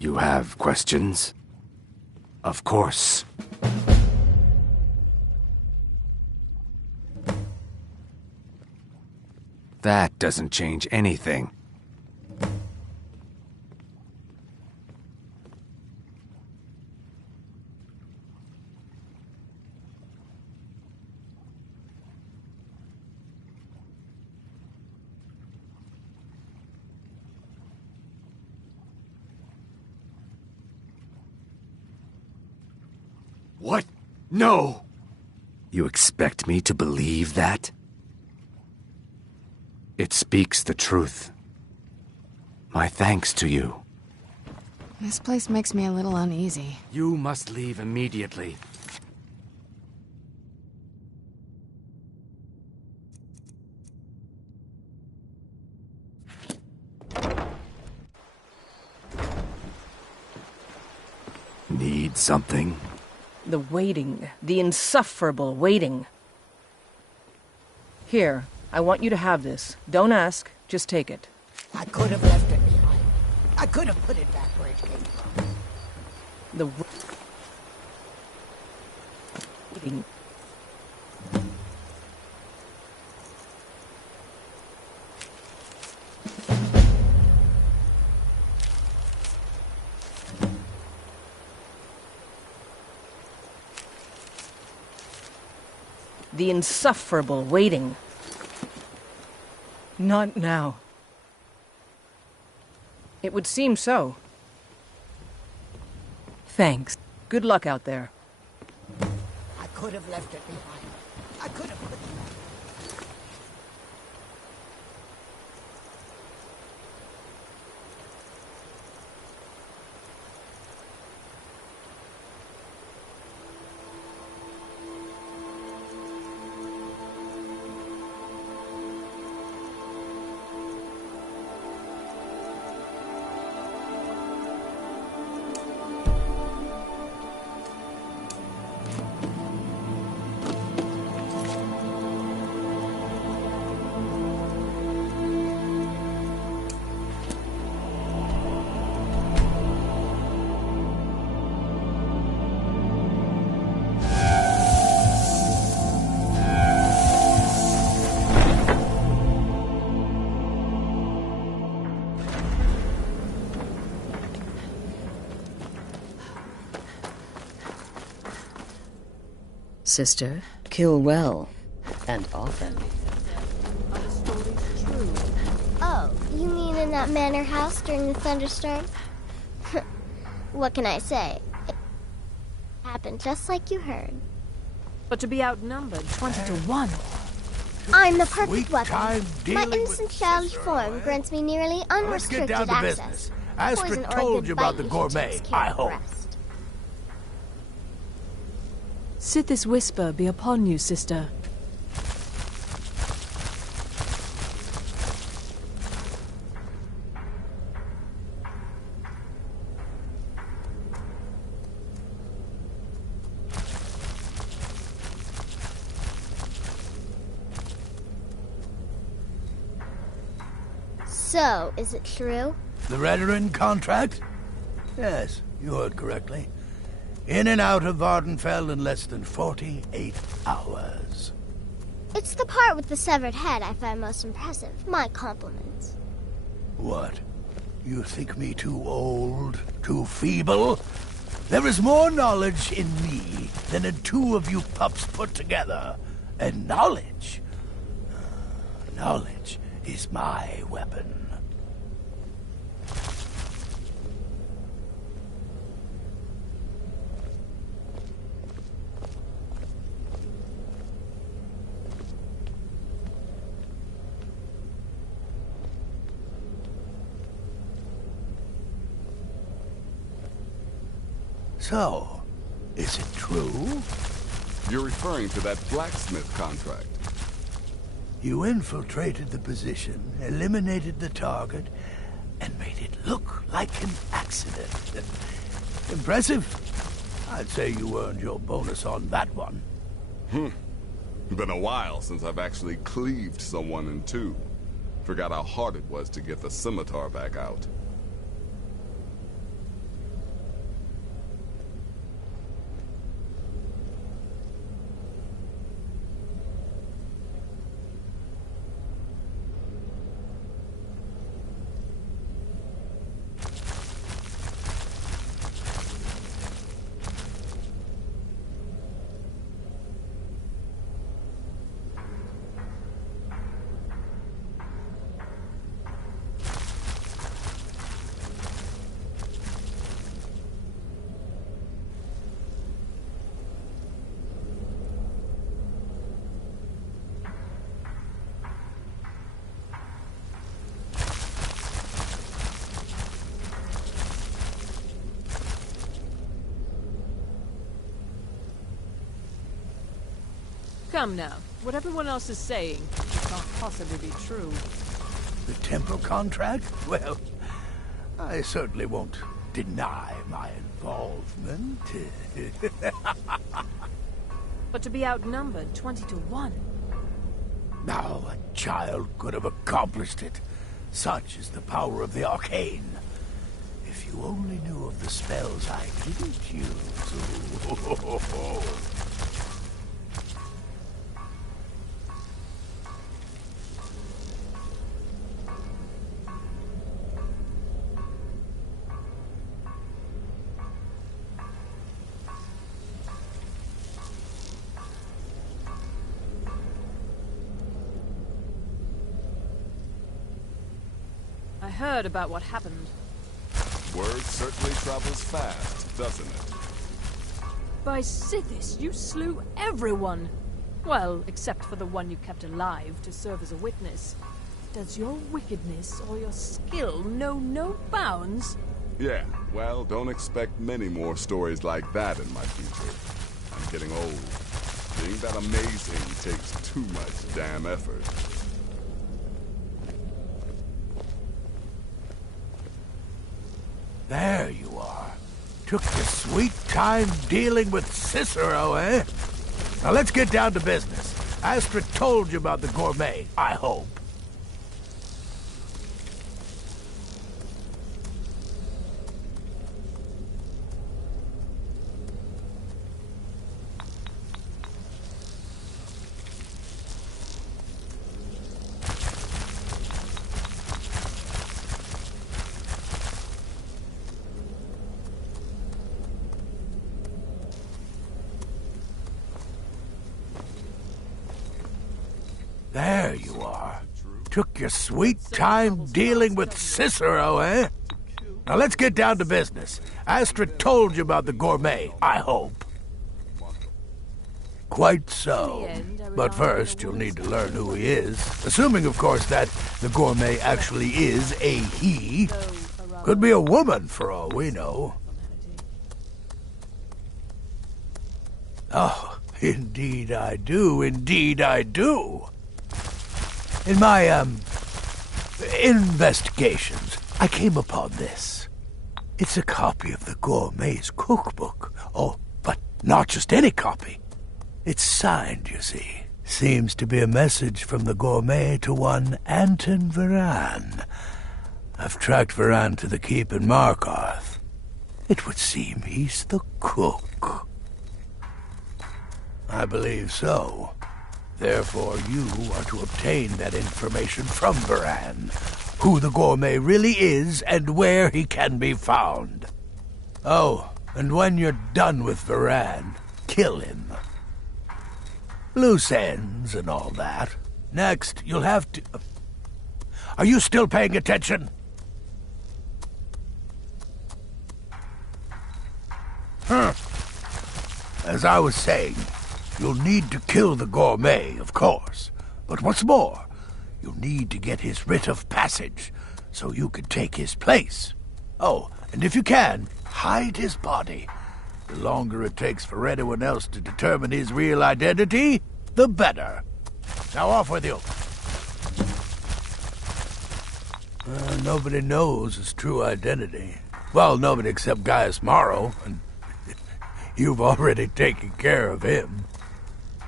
You have questions? Of course. That doesn't change anything. What? No! You expect me to believe that? It speaks the truth. My thanks to you. This place makes me a little uneasy. You must leave immediately. Need something? The waiting. The insufferable waiting. Here, I want you to have this. Don't ask, just take it. I could have left it behind. I could have put it back where it came from. The waiting. The insufferable waiting. Not now. It would seem so. Thanks. Good luck out there. I could have left it behind. I could have put it back. Sister, kill well, and often. Oh, you mean in that manor house during the thunderstorm? What can I say? It happened just like you heard. But to be outnumbered 20 to 1. I'm the perfect weapon. My innocent childish form grants me nearly unrestricted let's get down to access. business. Astrid Poison or a told good you about bite the usually gourmet, takes care I of the hope. rest. Sithis whisper be upon you, sister. So, is it true? The Redoran contract? Yes, you heard correctly. In and out of Vardenfell in less than 48 hours. It's the part with the severed head I find most impressive. My compliments. What? You think me too old? Too feeble? There is more knowledge in me than in two of you pups put together. And knowledge? Knowledge is my weapon. So, is it true? You're referring to that blacksmith contract. You infiltrated the position, eliminated the target, and made it look like an accident. Impressive. I'd say you earned your bonus on that one. Been a while since I've actually cleaved someone in two. Forgot how hard it was to get the scimitar back out. Come now. What everyone else is saying can't possibly be true. The temple contract? Well, I certainly won't deny my involvement. But to be outnumbered 20 to 1. Now a child could have accomplished it. Such is the power of the arcane. If you only knew of the spells I didn't use. I heard about what happened. Word certainly travels fast, doesn't it? By Sithis, you slew everyone! Well, except for the one you kept alive to serve as a witness. Does your wickedness or your skill know no bounds? Yeah, well, don't expect many more stories like that in my future. I'm getting old. Being that amazing takes too much damn effort. There you are. Took your sweet time dealing with Cicero, eh? Now let's get down to business. Astrid told you about the gourmet, I hope. Took your sweet time dealing with Cicero, eh? Now let's get down to business. Astrid told you about the gourmet, I hope. Quite so. But first, you'll need to learn who he is. Assuming, of course, that the gourmet actually is a he. Could be a woman, for all we know. Oh, indeed I do. Indeed I do. In my, investigations, I came upon this. It's a copy of the gourmet's cookbook. Oh, but not just any copy. It's signed, you see. Seems to be a message from the gourmet to one Anton Varan. I've tracked Varan to the keep in Markarth. It would seem he's the cook. I believe so. Therefore, you are to obtain that information from Varan. Who the gourmet really is and where he can be found. Oh, and when you're done with Varan, kill him. Loose ends and all that. Next, you'll have to... Are you still paying attention? As I was saying, you'll need to kill the gourmet, of course. But what's more, you'll need to get his writ of passage, so you can take his place. Oh, and if you can, hide his body. The longer it takes for anyone else to determine his real identity, the better. Now off with you. Nobody knows his true identity. Well, nobody except Gaius Morrow, and you've already taken care of him.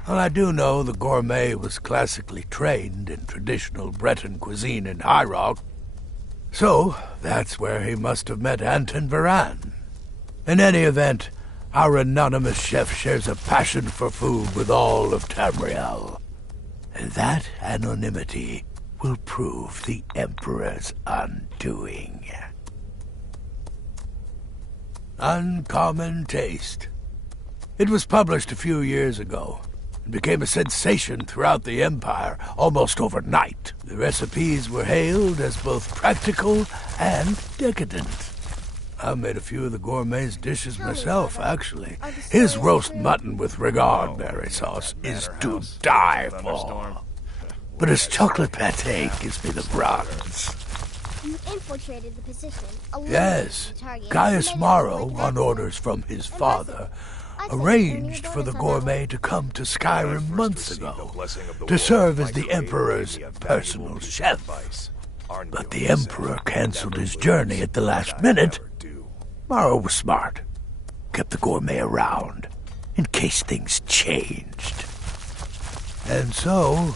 Well, I do know the gourmet was classically trained in traditional Breton cuisine in High Rock, so that's where he must have met Anton Varan. In any event, our anonymous chef shares a passion for food with all of Tamriel. And that anonymity will prove the Emperor's undoing. Uncommon Taste. It was published a few years ago and became a sensation throughout the Empire almost overnight. The recipes were hailed as both practical and decadent. I've made a few of the gourmet's dishes myself, actually. His roast mutton with regard berry sauce is to die for. But his chocolate pate gives me the runs. You infiltrated the position. Yes, Gaius Morrow, on orders from his father, arranged for the gourmet to come to Skyrim months ago to serve as the Emperor's personal chef. But the Emperor canceled his journey at the last minute. Morrow was smart. Kept the gourmet around, in case things changed. And so,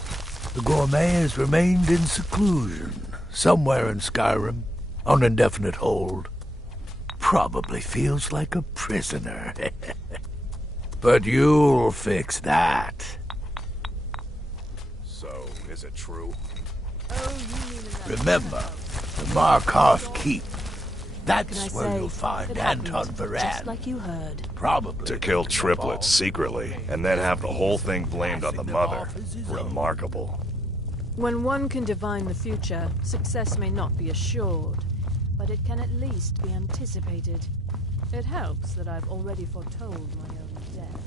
the gourmet has remained in seclusion, somewhere in Skyrim, on indefinite hold. Probably feels like a prisoner. But you'll fix that. So, is it true? Remember, the Markarth Keep. That's where you'll find Anton Varan. Just like you heard. Probably. To kill triplets secretly, and then have the whole thing blamed on the mother. Remarkable. When one can divine the future, success may not be assured, but it can at least be anticipated. It helps that I've already foretold my own death.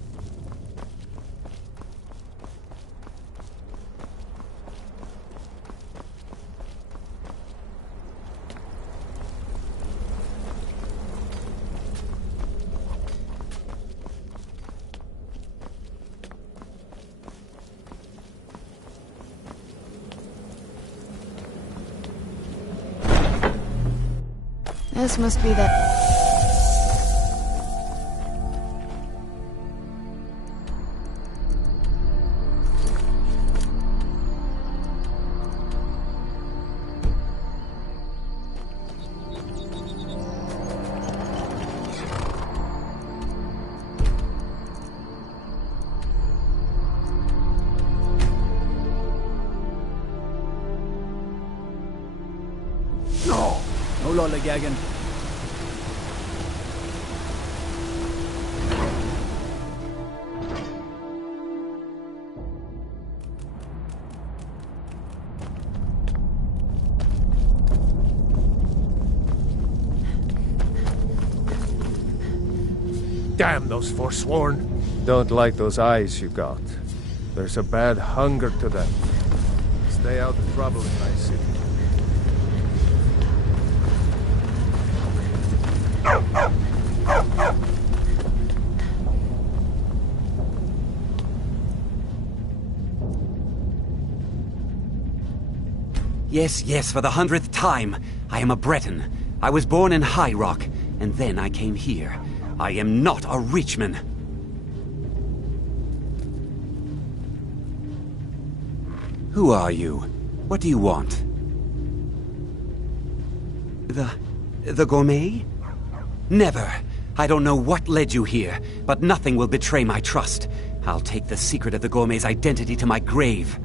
This must be that... No lollygagging. Damn those forsworn. Don't like those eyes you got. There's a bad hunger to them. Stay out of trouble in my city. Yes, yes, for the 100th time. I am a Breton. I was born in High Rock, and then I came here. I am not a Richman. Who are you? What do you want? The gourmet? Never. I don't know what led you here, but nothing will betray my trust. I'll take the secret of the gourmet's identity to my grave.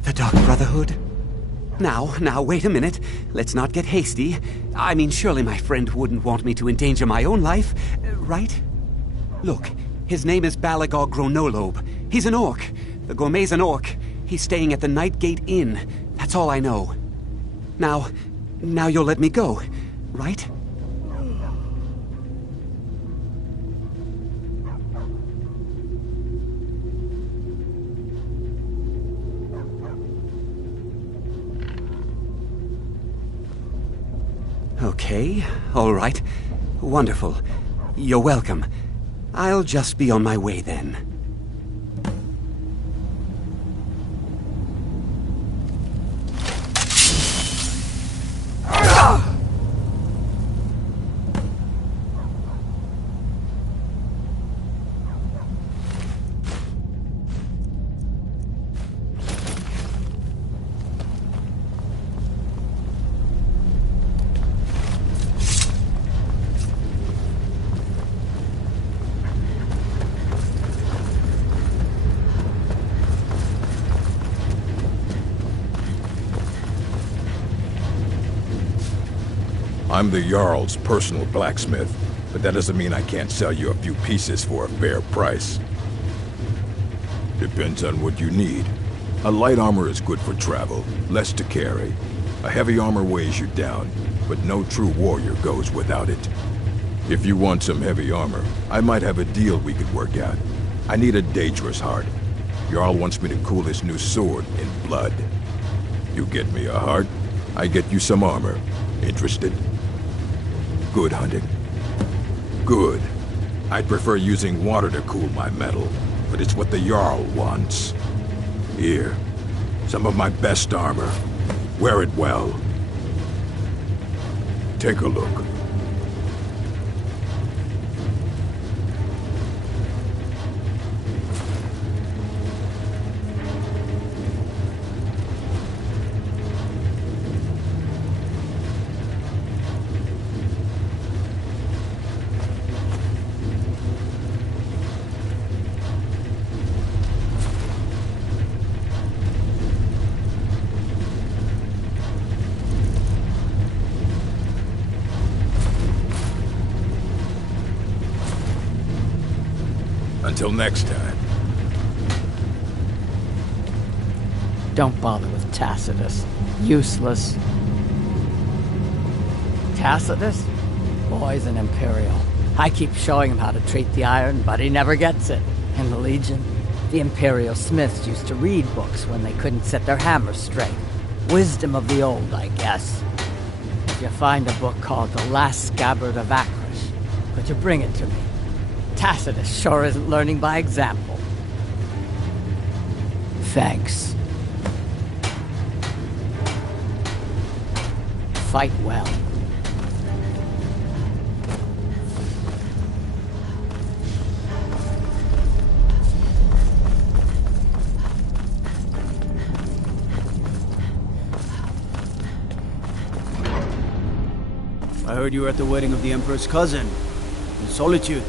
The Dark Brotherhood? Now, wait a minute. Let's not get hasty. I mean, surely my friend wouldn't want me to endanger my own life, right? Look, his name is Balagog Gronolobe. He's an orc. The gourmet's an orc. He's staying at the Nightgate Inn. That's all I know. Now you'll let me go, right? Okay, all right. Wonderful. You're welcome. I'll just be on my way then. I'm the Jarl's personal blacksmith, but that doesn't mean I can't sell you a few pieces for a fair price. Depends on what you need. A light armor is good for travel, less to carry. A heavy armor weighs you down, but no true warrior goes without it. If you want some heavy armor, I might have a deal we could work out. I need a dangerous heart. Jarl wants me to cool his new sword in blood. You get me a heart, I get you some armor. Interested? Good hunting. Good. I'd prefer using water to cool my metal, but it's what the Jarl wants. Here, some of my best armor. Wear it well. Take a look. Until next time. Don't bother with Tacitus. Useless. Tacitus? Boy's an Imperial. I keep showing him how to treat the iron, but he never gets it. In the Legion, the Imperial smiths used to read books when they couldn't set their hammers straight. Wisdom of the old, I guess. If you find a book called The Last Scabbard of Akrish, could you bring it to me? Tacitus sure isn't learning by example. Thanks. Fight well. I heard you were at the wedding of the Emperor's cousin, in Solitude.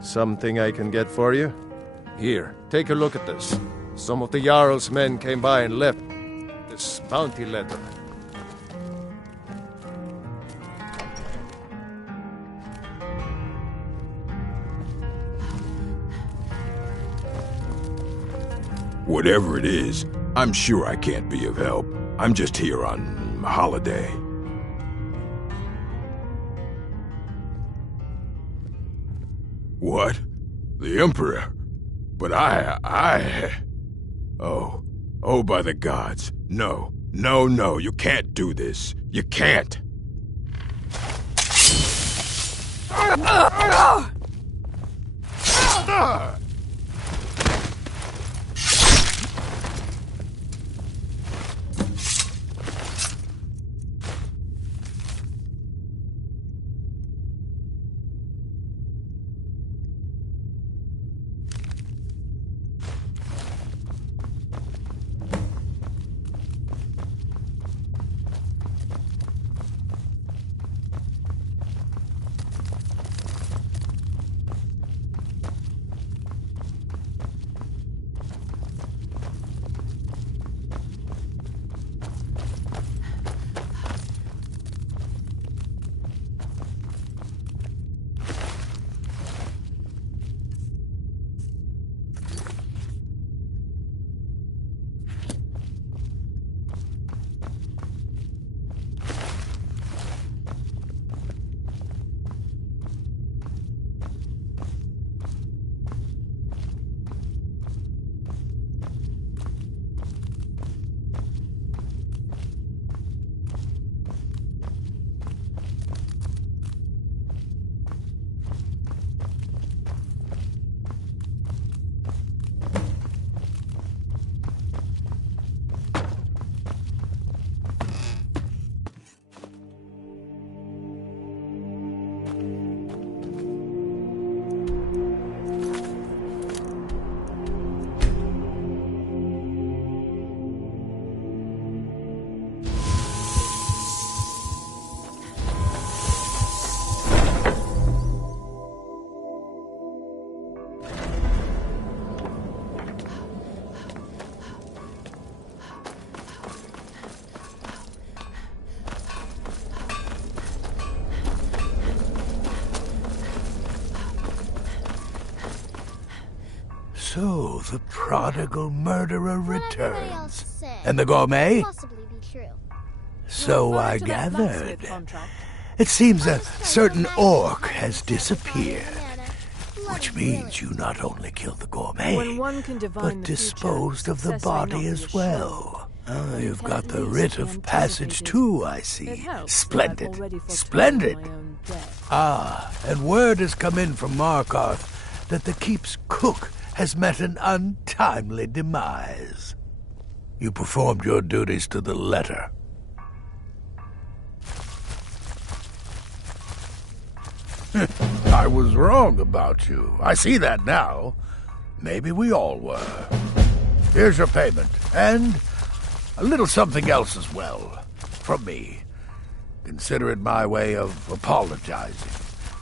Something I can get for you? Here, take a look at this. Some of the Jarl's men came by and left this bounty letter. Whatever it is, I'm sure I can't be of help. I'm just here on holiday. What? The Emperor? But Oh, by the gods. No, you can't do this. You can't. So, the prodigal murderer returns. And the gourmet? So I gathered. It seems a certain orc has disappeared. Which means you not only killed the gourmet, but disposed of the body as well. Oh, you've got the writ of passage too, I see. Splendid. Splendid! Ah, and word has come in from Markarth that the keep's cook has met an untimely demise. You performed your duties to the letter. I was wrong about you. I see that now. Maybe we all were. Here's your payment, and a little something else as well, from me. Consider it my way of apologizing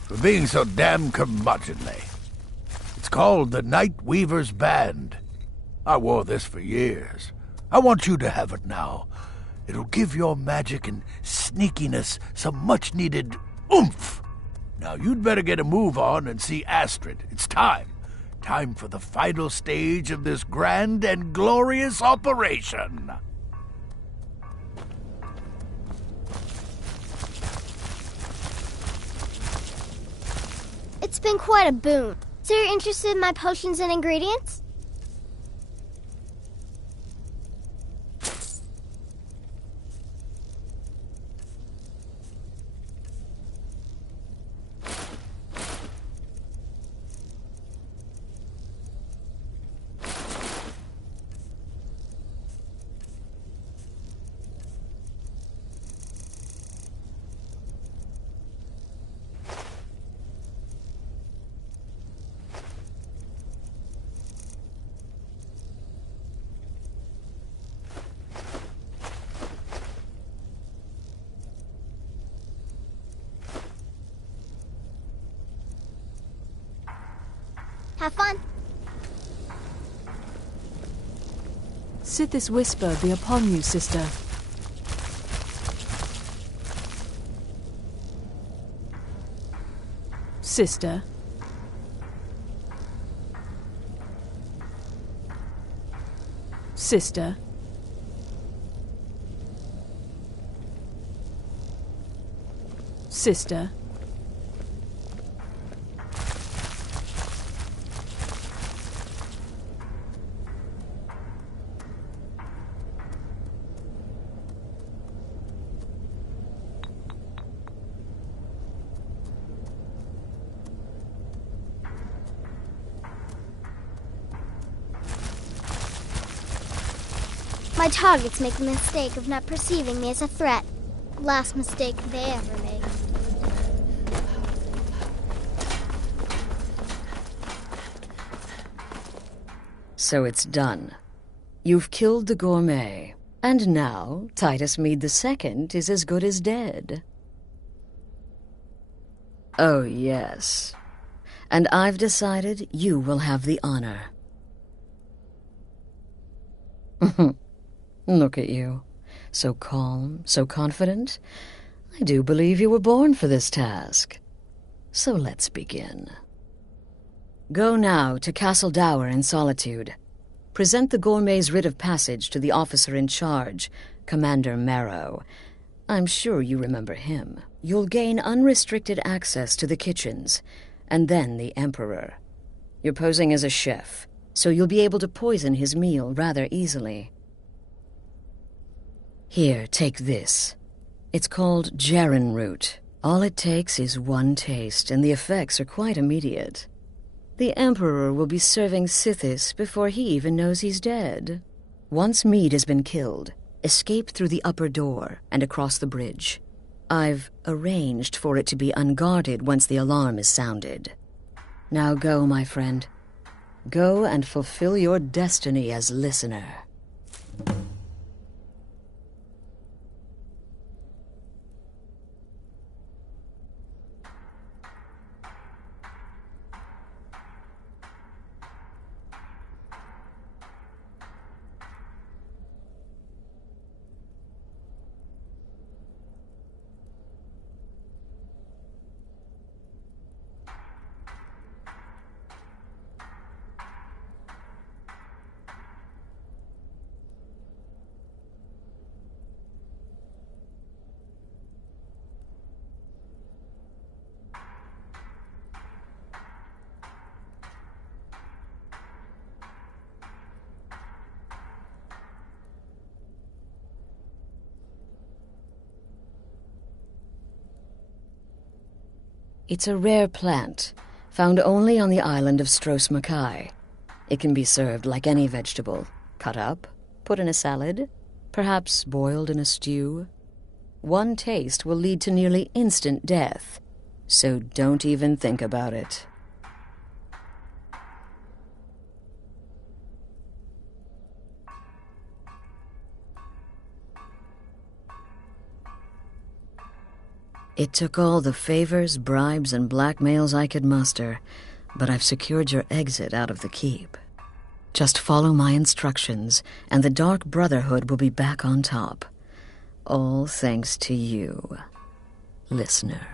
for being so damn curmudgeonly. It's called the Night Weaver's Band. I wore this for years. I want you to have it now. It'll give your magic and sneakiness some much-needed oomph. Now you'd better get a move on and see Astrid. It's time. Time for the final stage of this grand and glorious operation. It's been quite a boon. So you're interested in my potions and ingredients? Have fun. Sithis whisper be upon you, sister. Sister. Sister. Sister. My targets make the mistake of not perceiving me as a threat. Last mistake they ever made. So it's done. You've killed the gourmet, and now Titus Mead II is as good as dead. Oh, yes. And I've decided you will have the honor. Look at you. So calm, so confident. I do believe you were born for this task. So let's begin. Go now to Castle Dower in Solitude. Present the gourmet's writ of passage to the officer in charge, Commander Marrow. I'm sure you remember him. You'll gain unrestricted access to the kitchens, and then the Emperor. You're posing as a chef, so you'll be able to poison his meal rather easily. Here, take this. It's called Jaren root. All it takes is one taste, and the effects are quite immediate. The Emperor will be serving Sithis before he even knows he's dead. Once Mead has been killed, escape through the upper door and across the bridge. I've arranged for it to be unguarded once the alarm is sounded. Now go, my friend. Go and fulfill your destiny as listener. It's a rare plant, found only on the island of Stros Makai. It can be served like any vegetable, cut up, put in a salad, perhaps boiled in a stew. One taste will lead to nearly instant death, so don't even think about it. It took all the favors, bribes, and blackmails I could muster, but I've secured your exit out of the keep. Just follow my instructions, and the Dark Brotherhood will be back on top. All thanks to you, listener.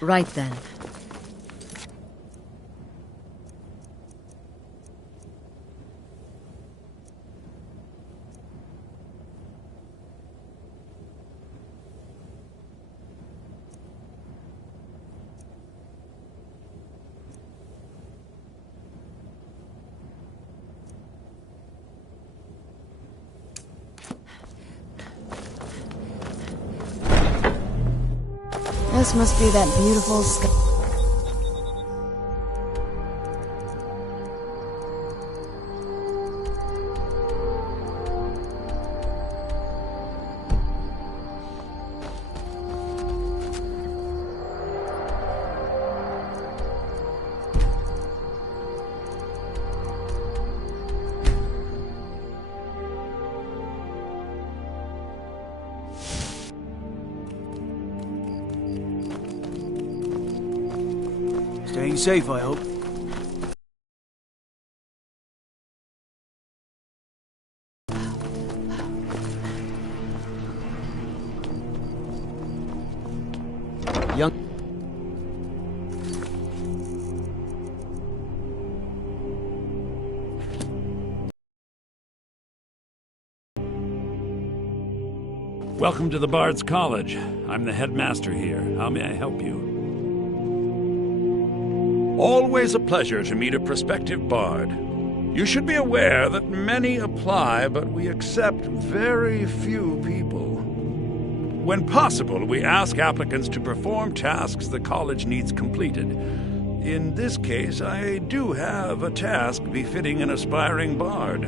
Right then. This must be that beautiful sky. Staying safe, I hope. Young... Welcome to the Bard's College. I'm the headmaster here. How may I help you? Always a pleasure to meet a prospective bard. You should be aware that many apply, but we accept very few people. When possible, we ask applicants to perform tasks the college needs completed. In this case, I do have a task befitting an aspiring bard.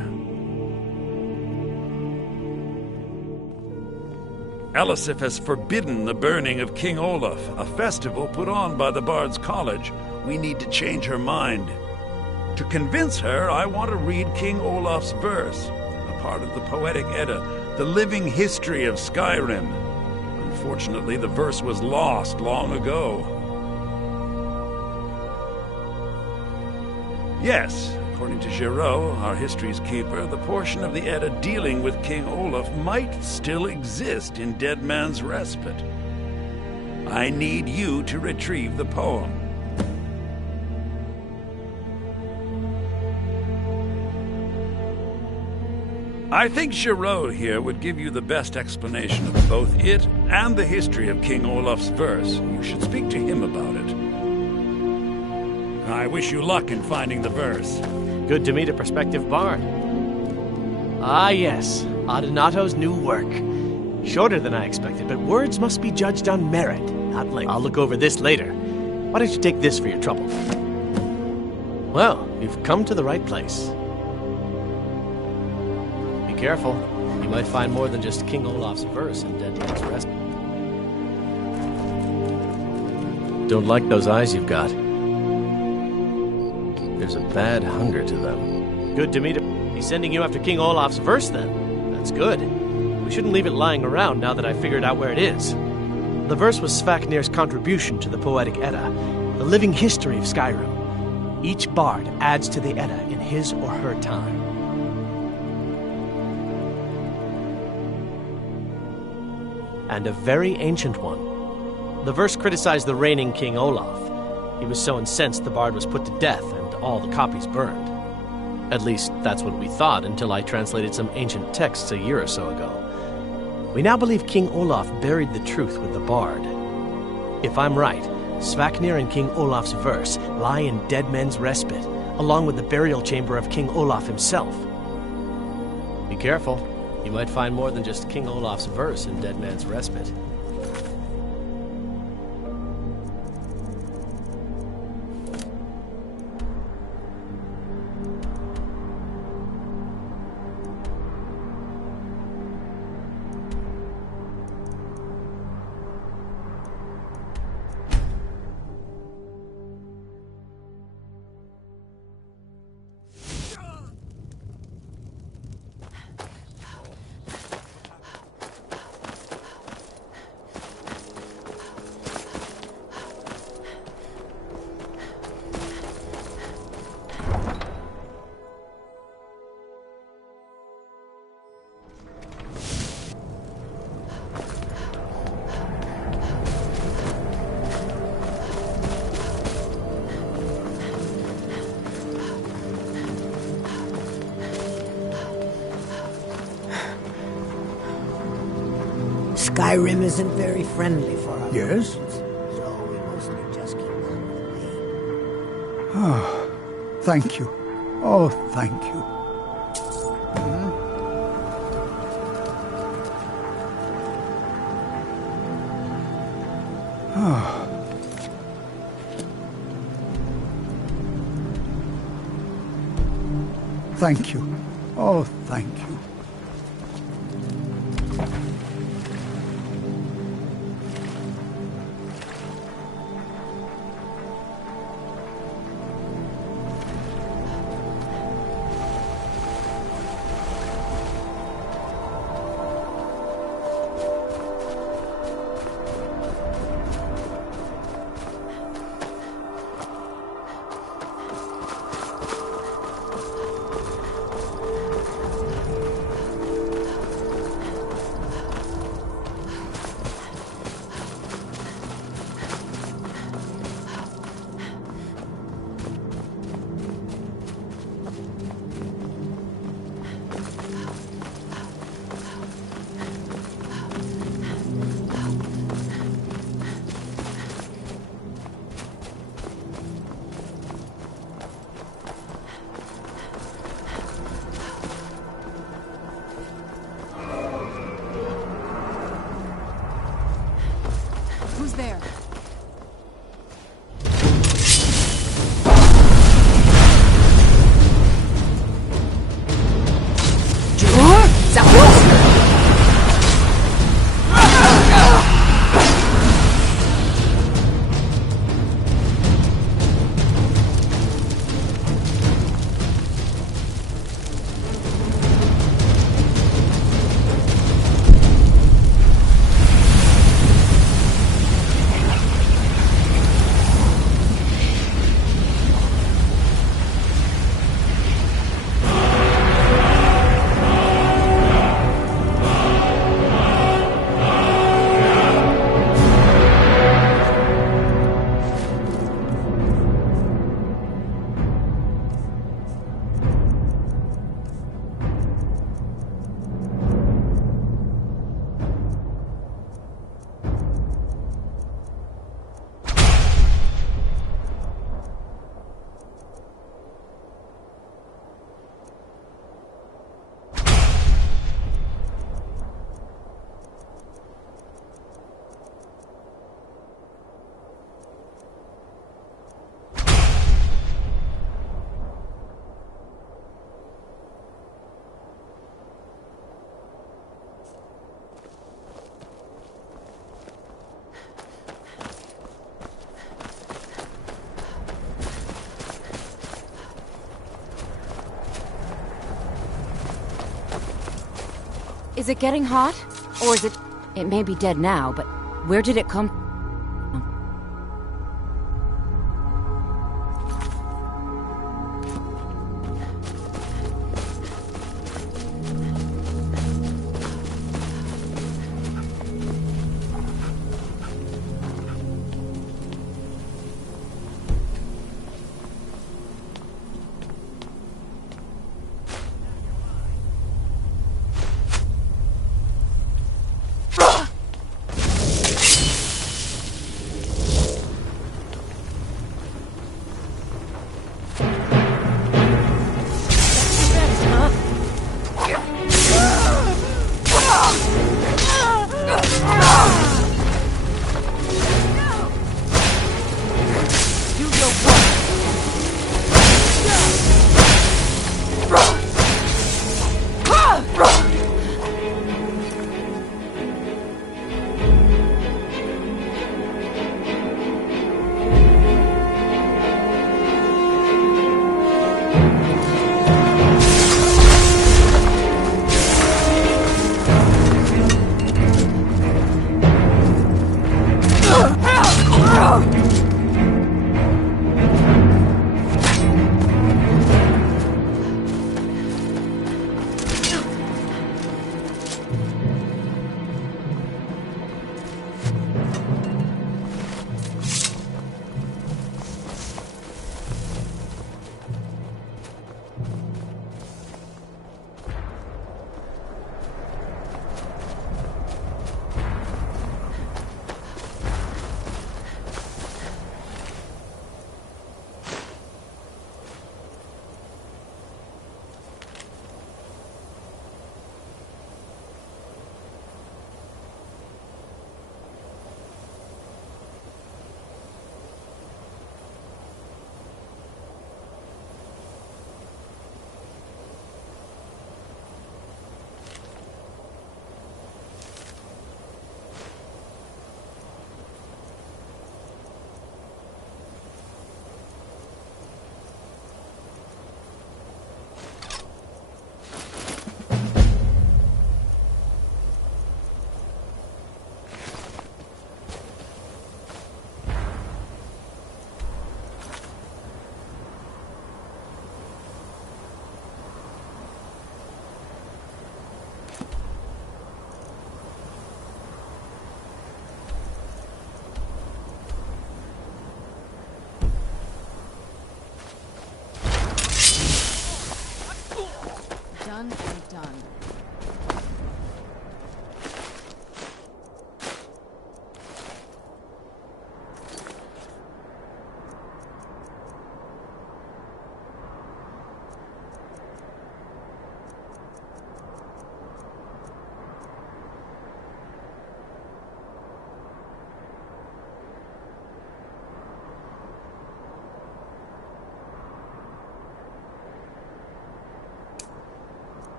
Elisif has forbidden the burning of King Olaf, a festival put on by the Bard's College. We need to change her mind. To convince her, I want to read King Olaf's verse, a part of the Poetic Edda, the living history of Skyrim. Unfortunately, the verse was lost long ago. Yes, according to Giraud, our history's keeper, the portion of the Edda dealing with King Olaf might still exist in Dead Man's Respite. I need you to retrieve the poem. I think Giraud here would give you the best explanation of both it and the history of King Olaf's verse. You should speak to him about it. I wish you luck in finding the verse. Good to meet a prospective bard. Ah, yes, Adonato's new work. Shorter than I expected, but words must be judged on merit, not length. I'll look over this later. Why don't you take this for your trouble? Well, you've come to the right place. Be careful. You might find more than just King Olaf's verse in Dead Man's Respite. Don't like those eyes you've got. There's a bad hunger to them. Good to meet him. He's sending you after King Olaf's verse, then. That's good. We shouldn't leave it lying around now that I figured out where it is. The verse was Svafnir's contribution to the Poetic Edda, the living history of Skyrim. Each bard adds to the Edda in his or her time. And a very ancient one. The verse criticized the reigning King Olaf. He was so incensed the bard was put to death and all the copies burned. At least, that's what we thought until I translated some ancient texts a year or so ago. We now believe King Olaf buried the truth with the bard. If I'm right, Svafnir and King Olaf's verse lie in Dead Men's Respite, along with the burial chamber of King Olaf himself. Be careful. You might find more than just King Olaf's verse in Dead Man's Respite. Skyrim isn't very friendly for us. Yes? So we mostly just keep on the way. Oh, thank you. Oh, thank you. Oh. Thank you. Oh, thank you. there? Is it getting hot? Or is it... It may be dead now, but where did it come...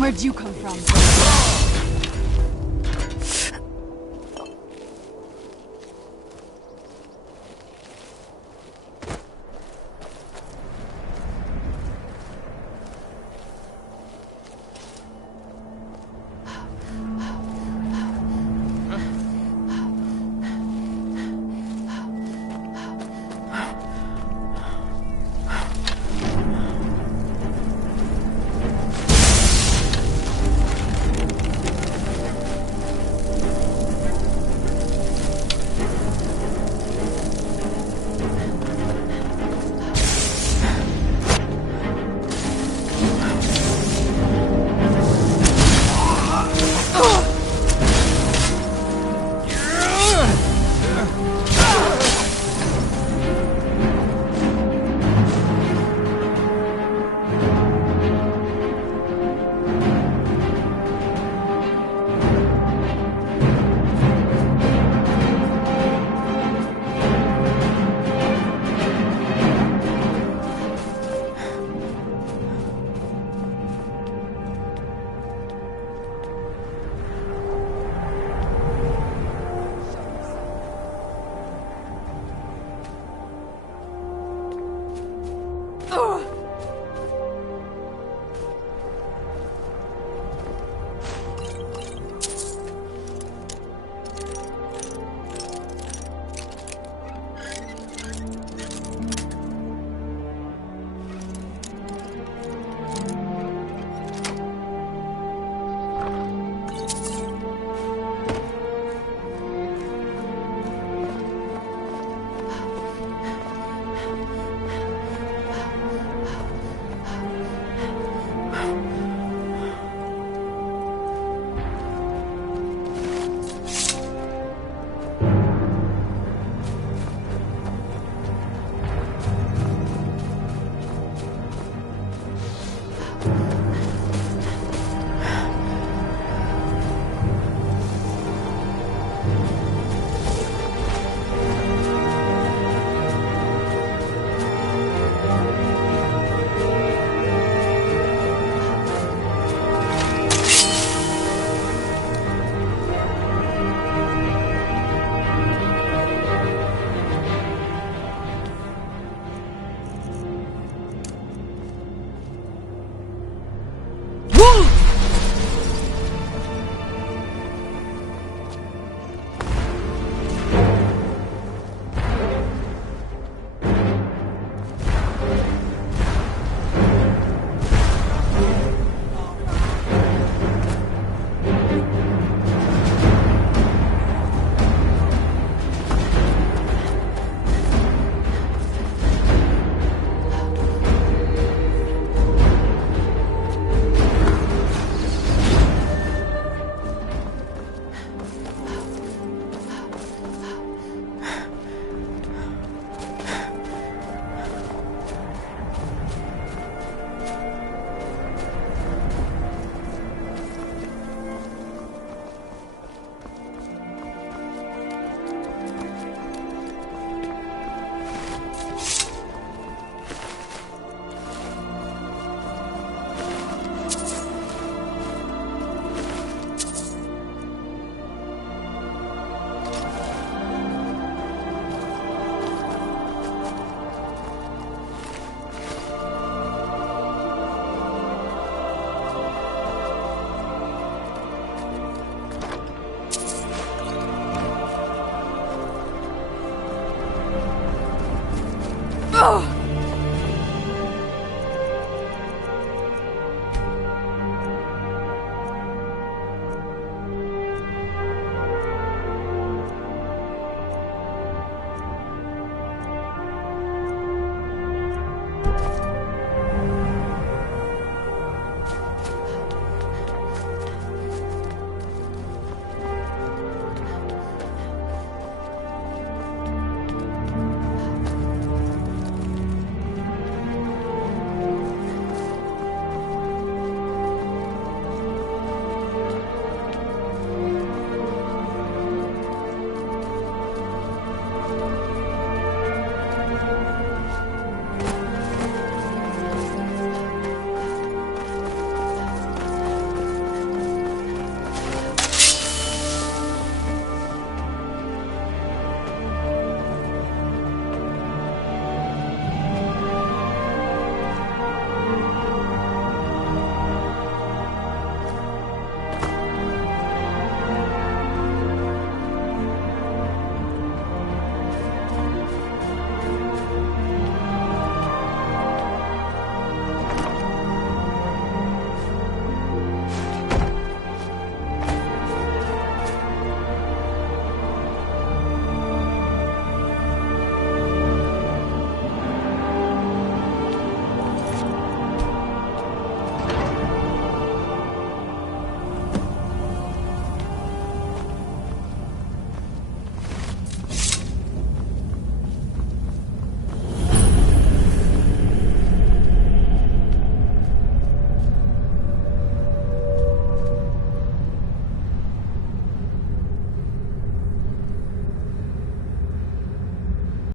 Where'd you come from?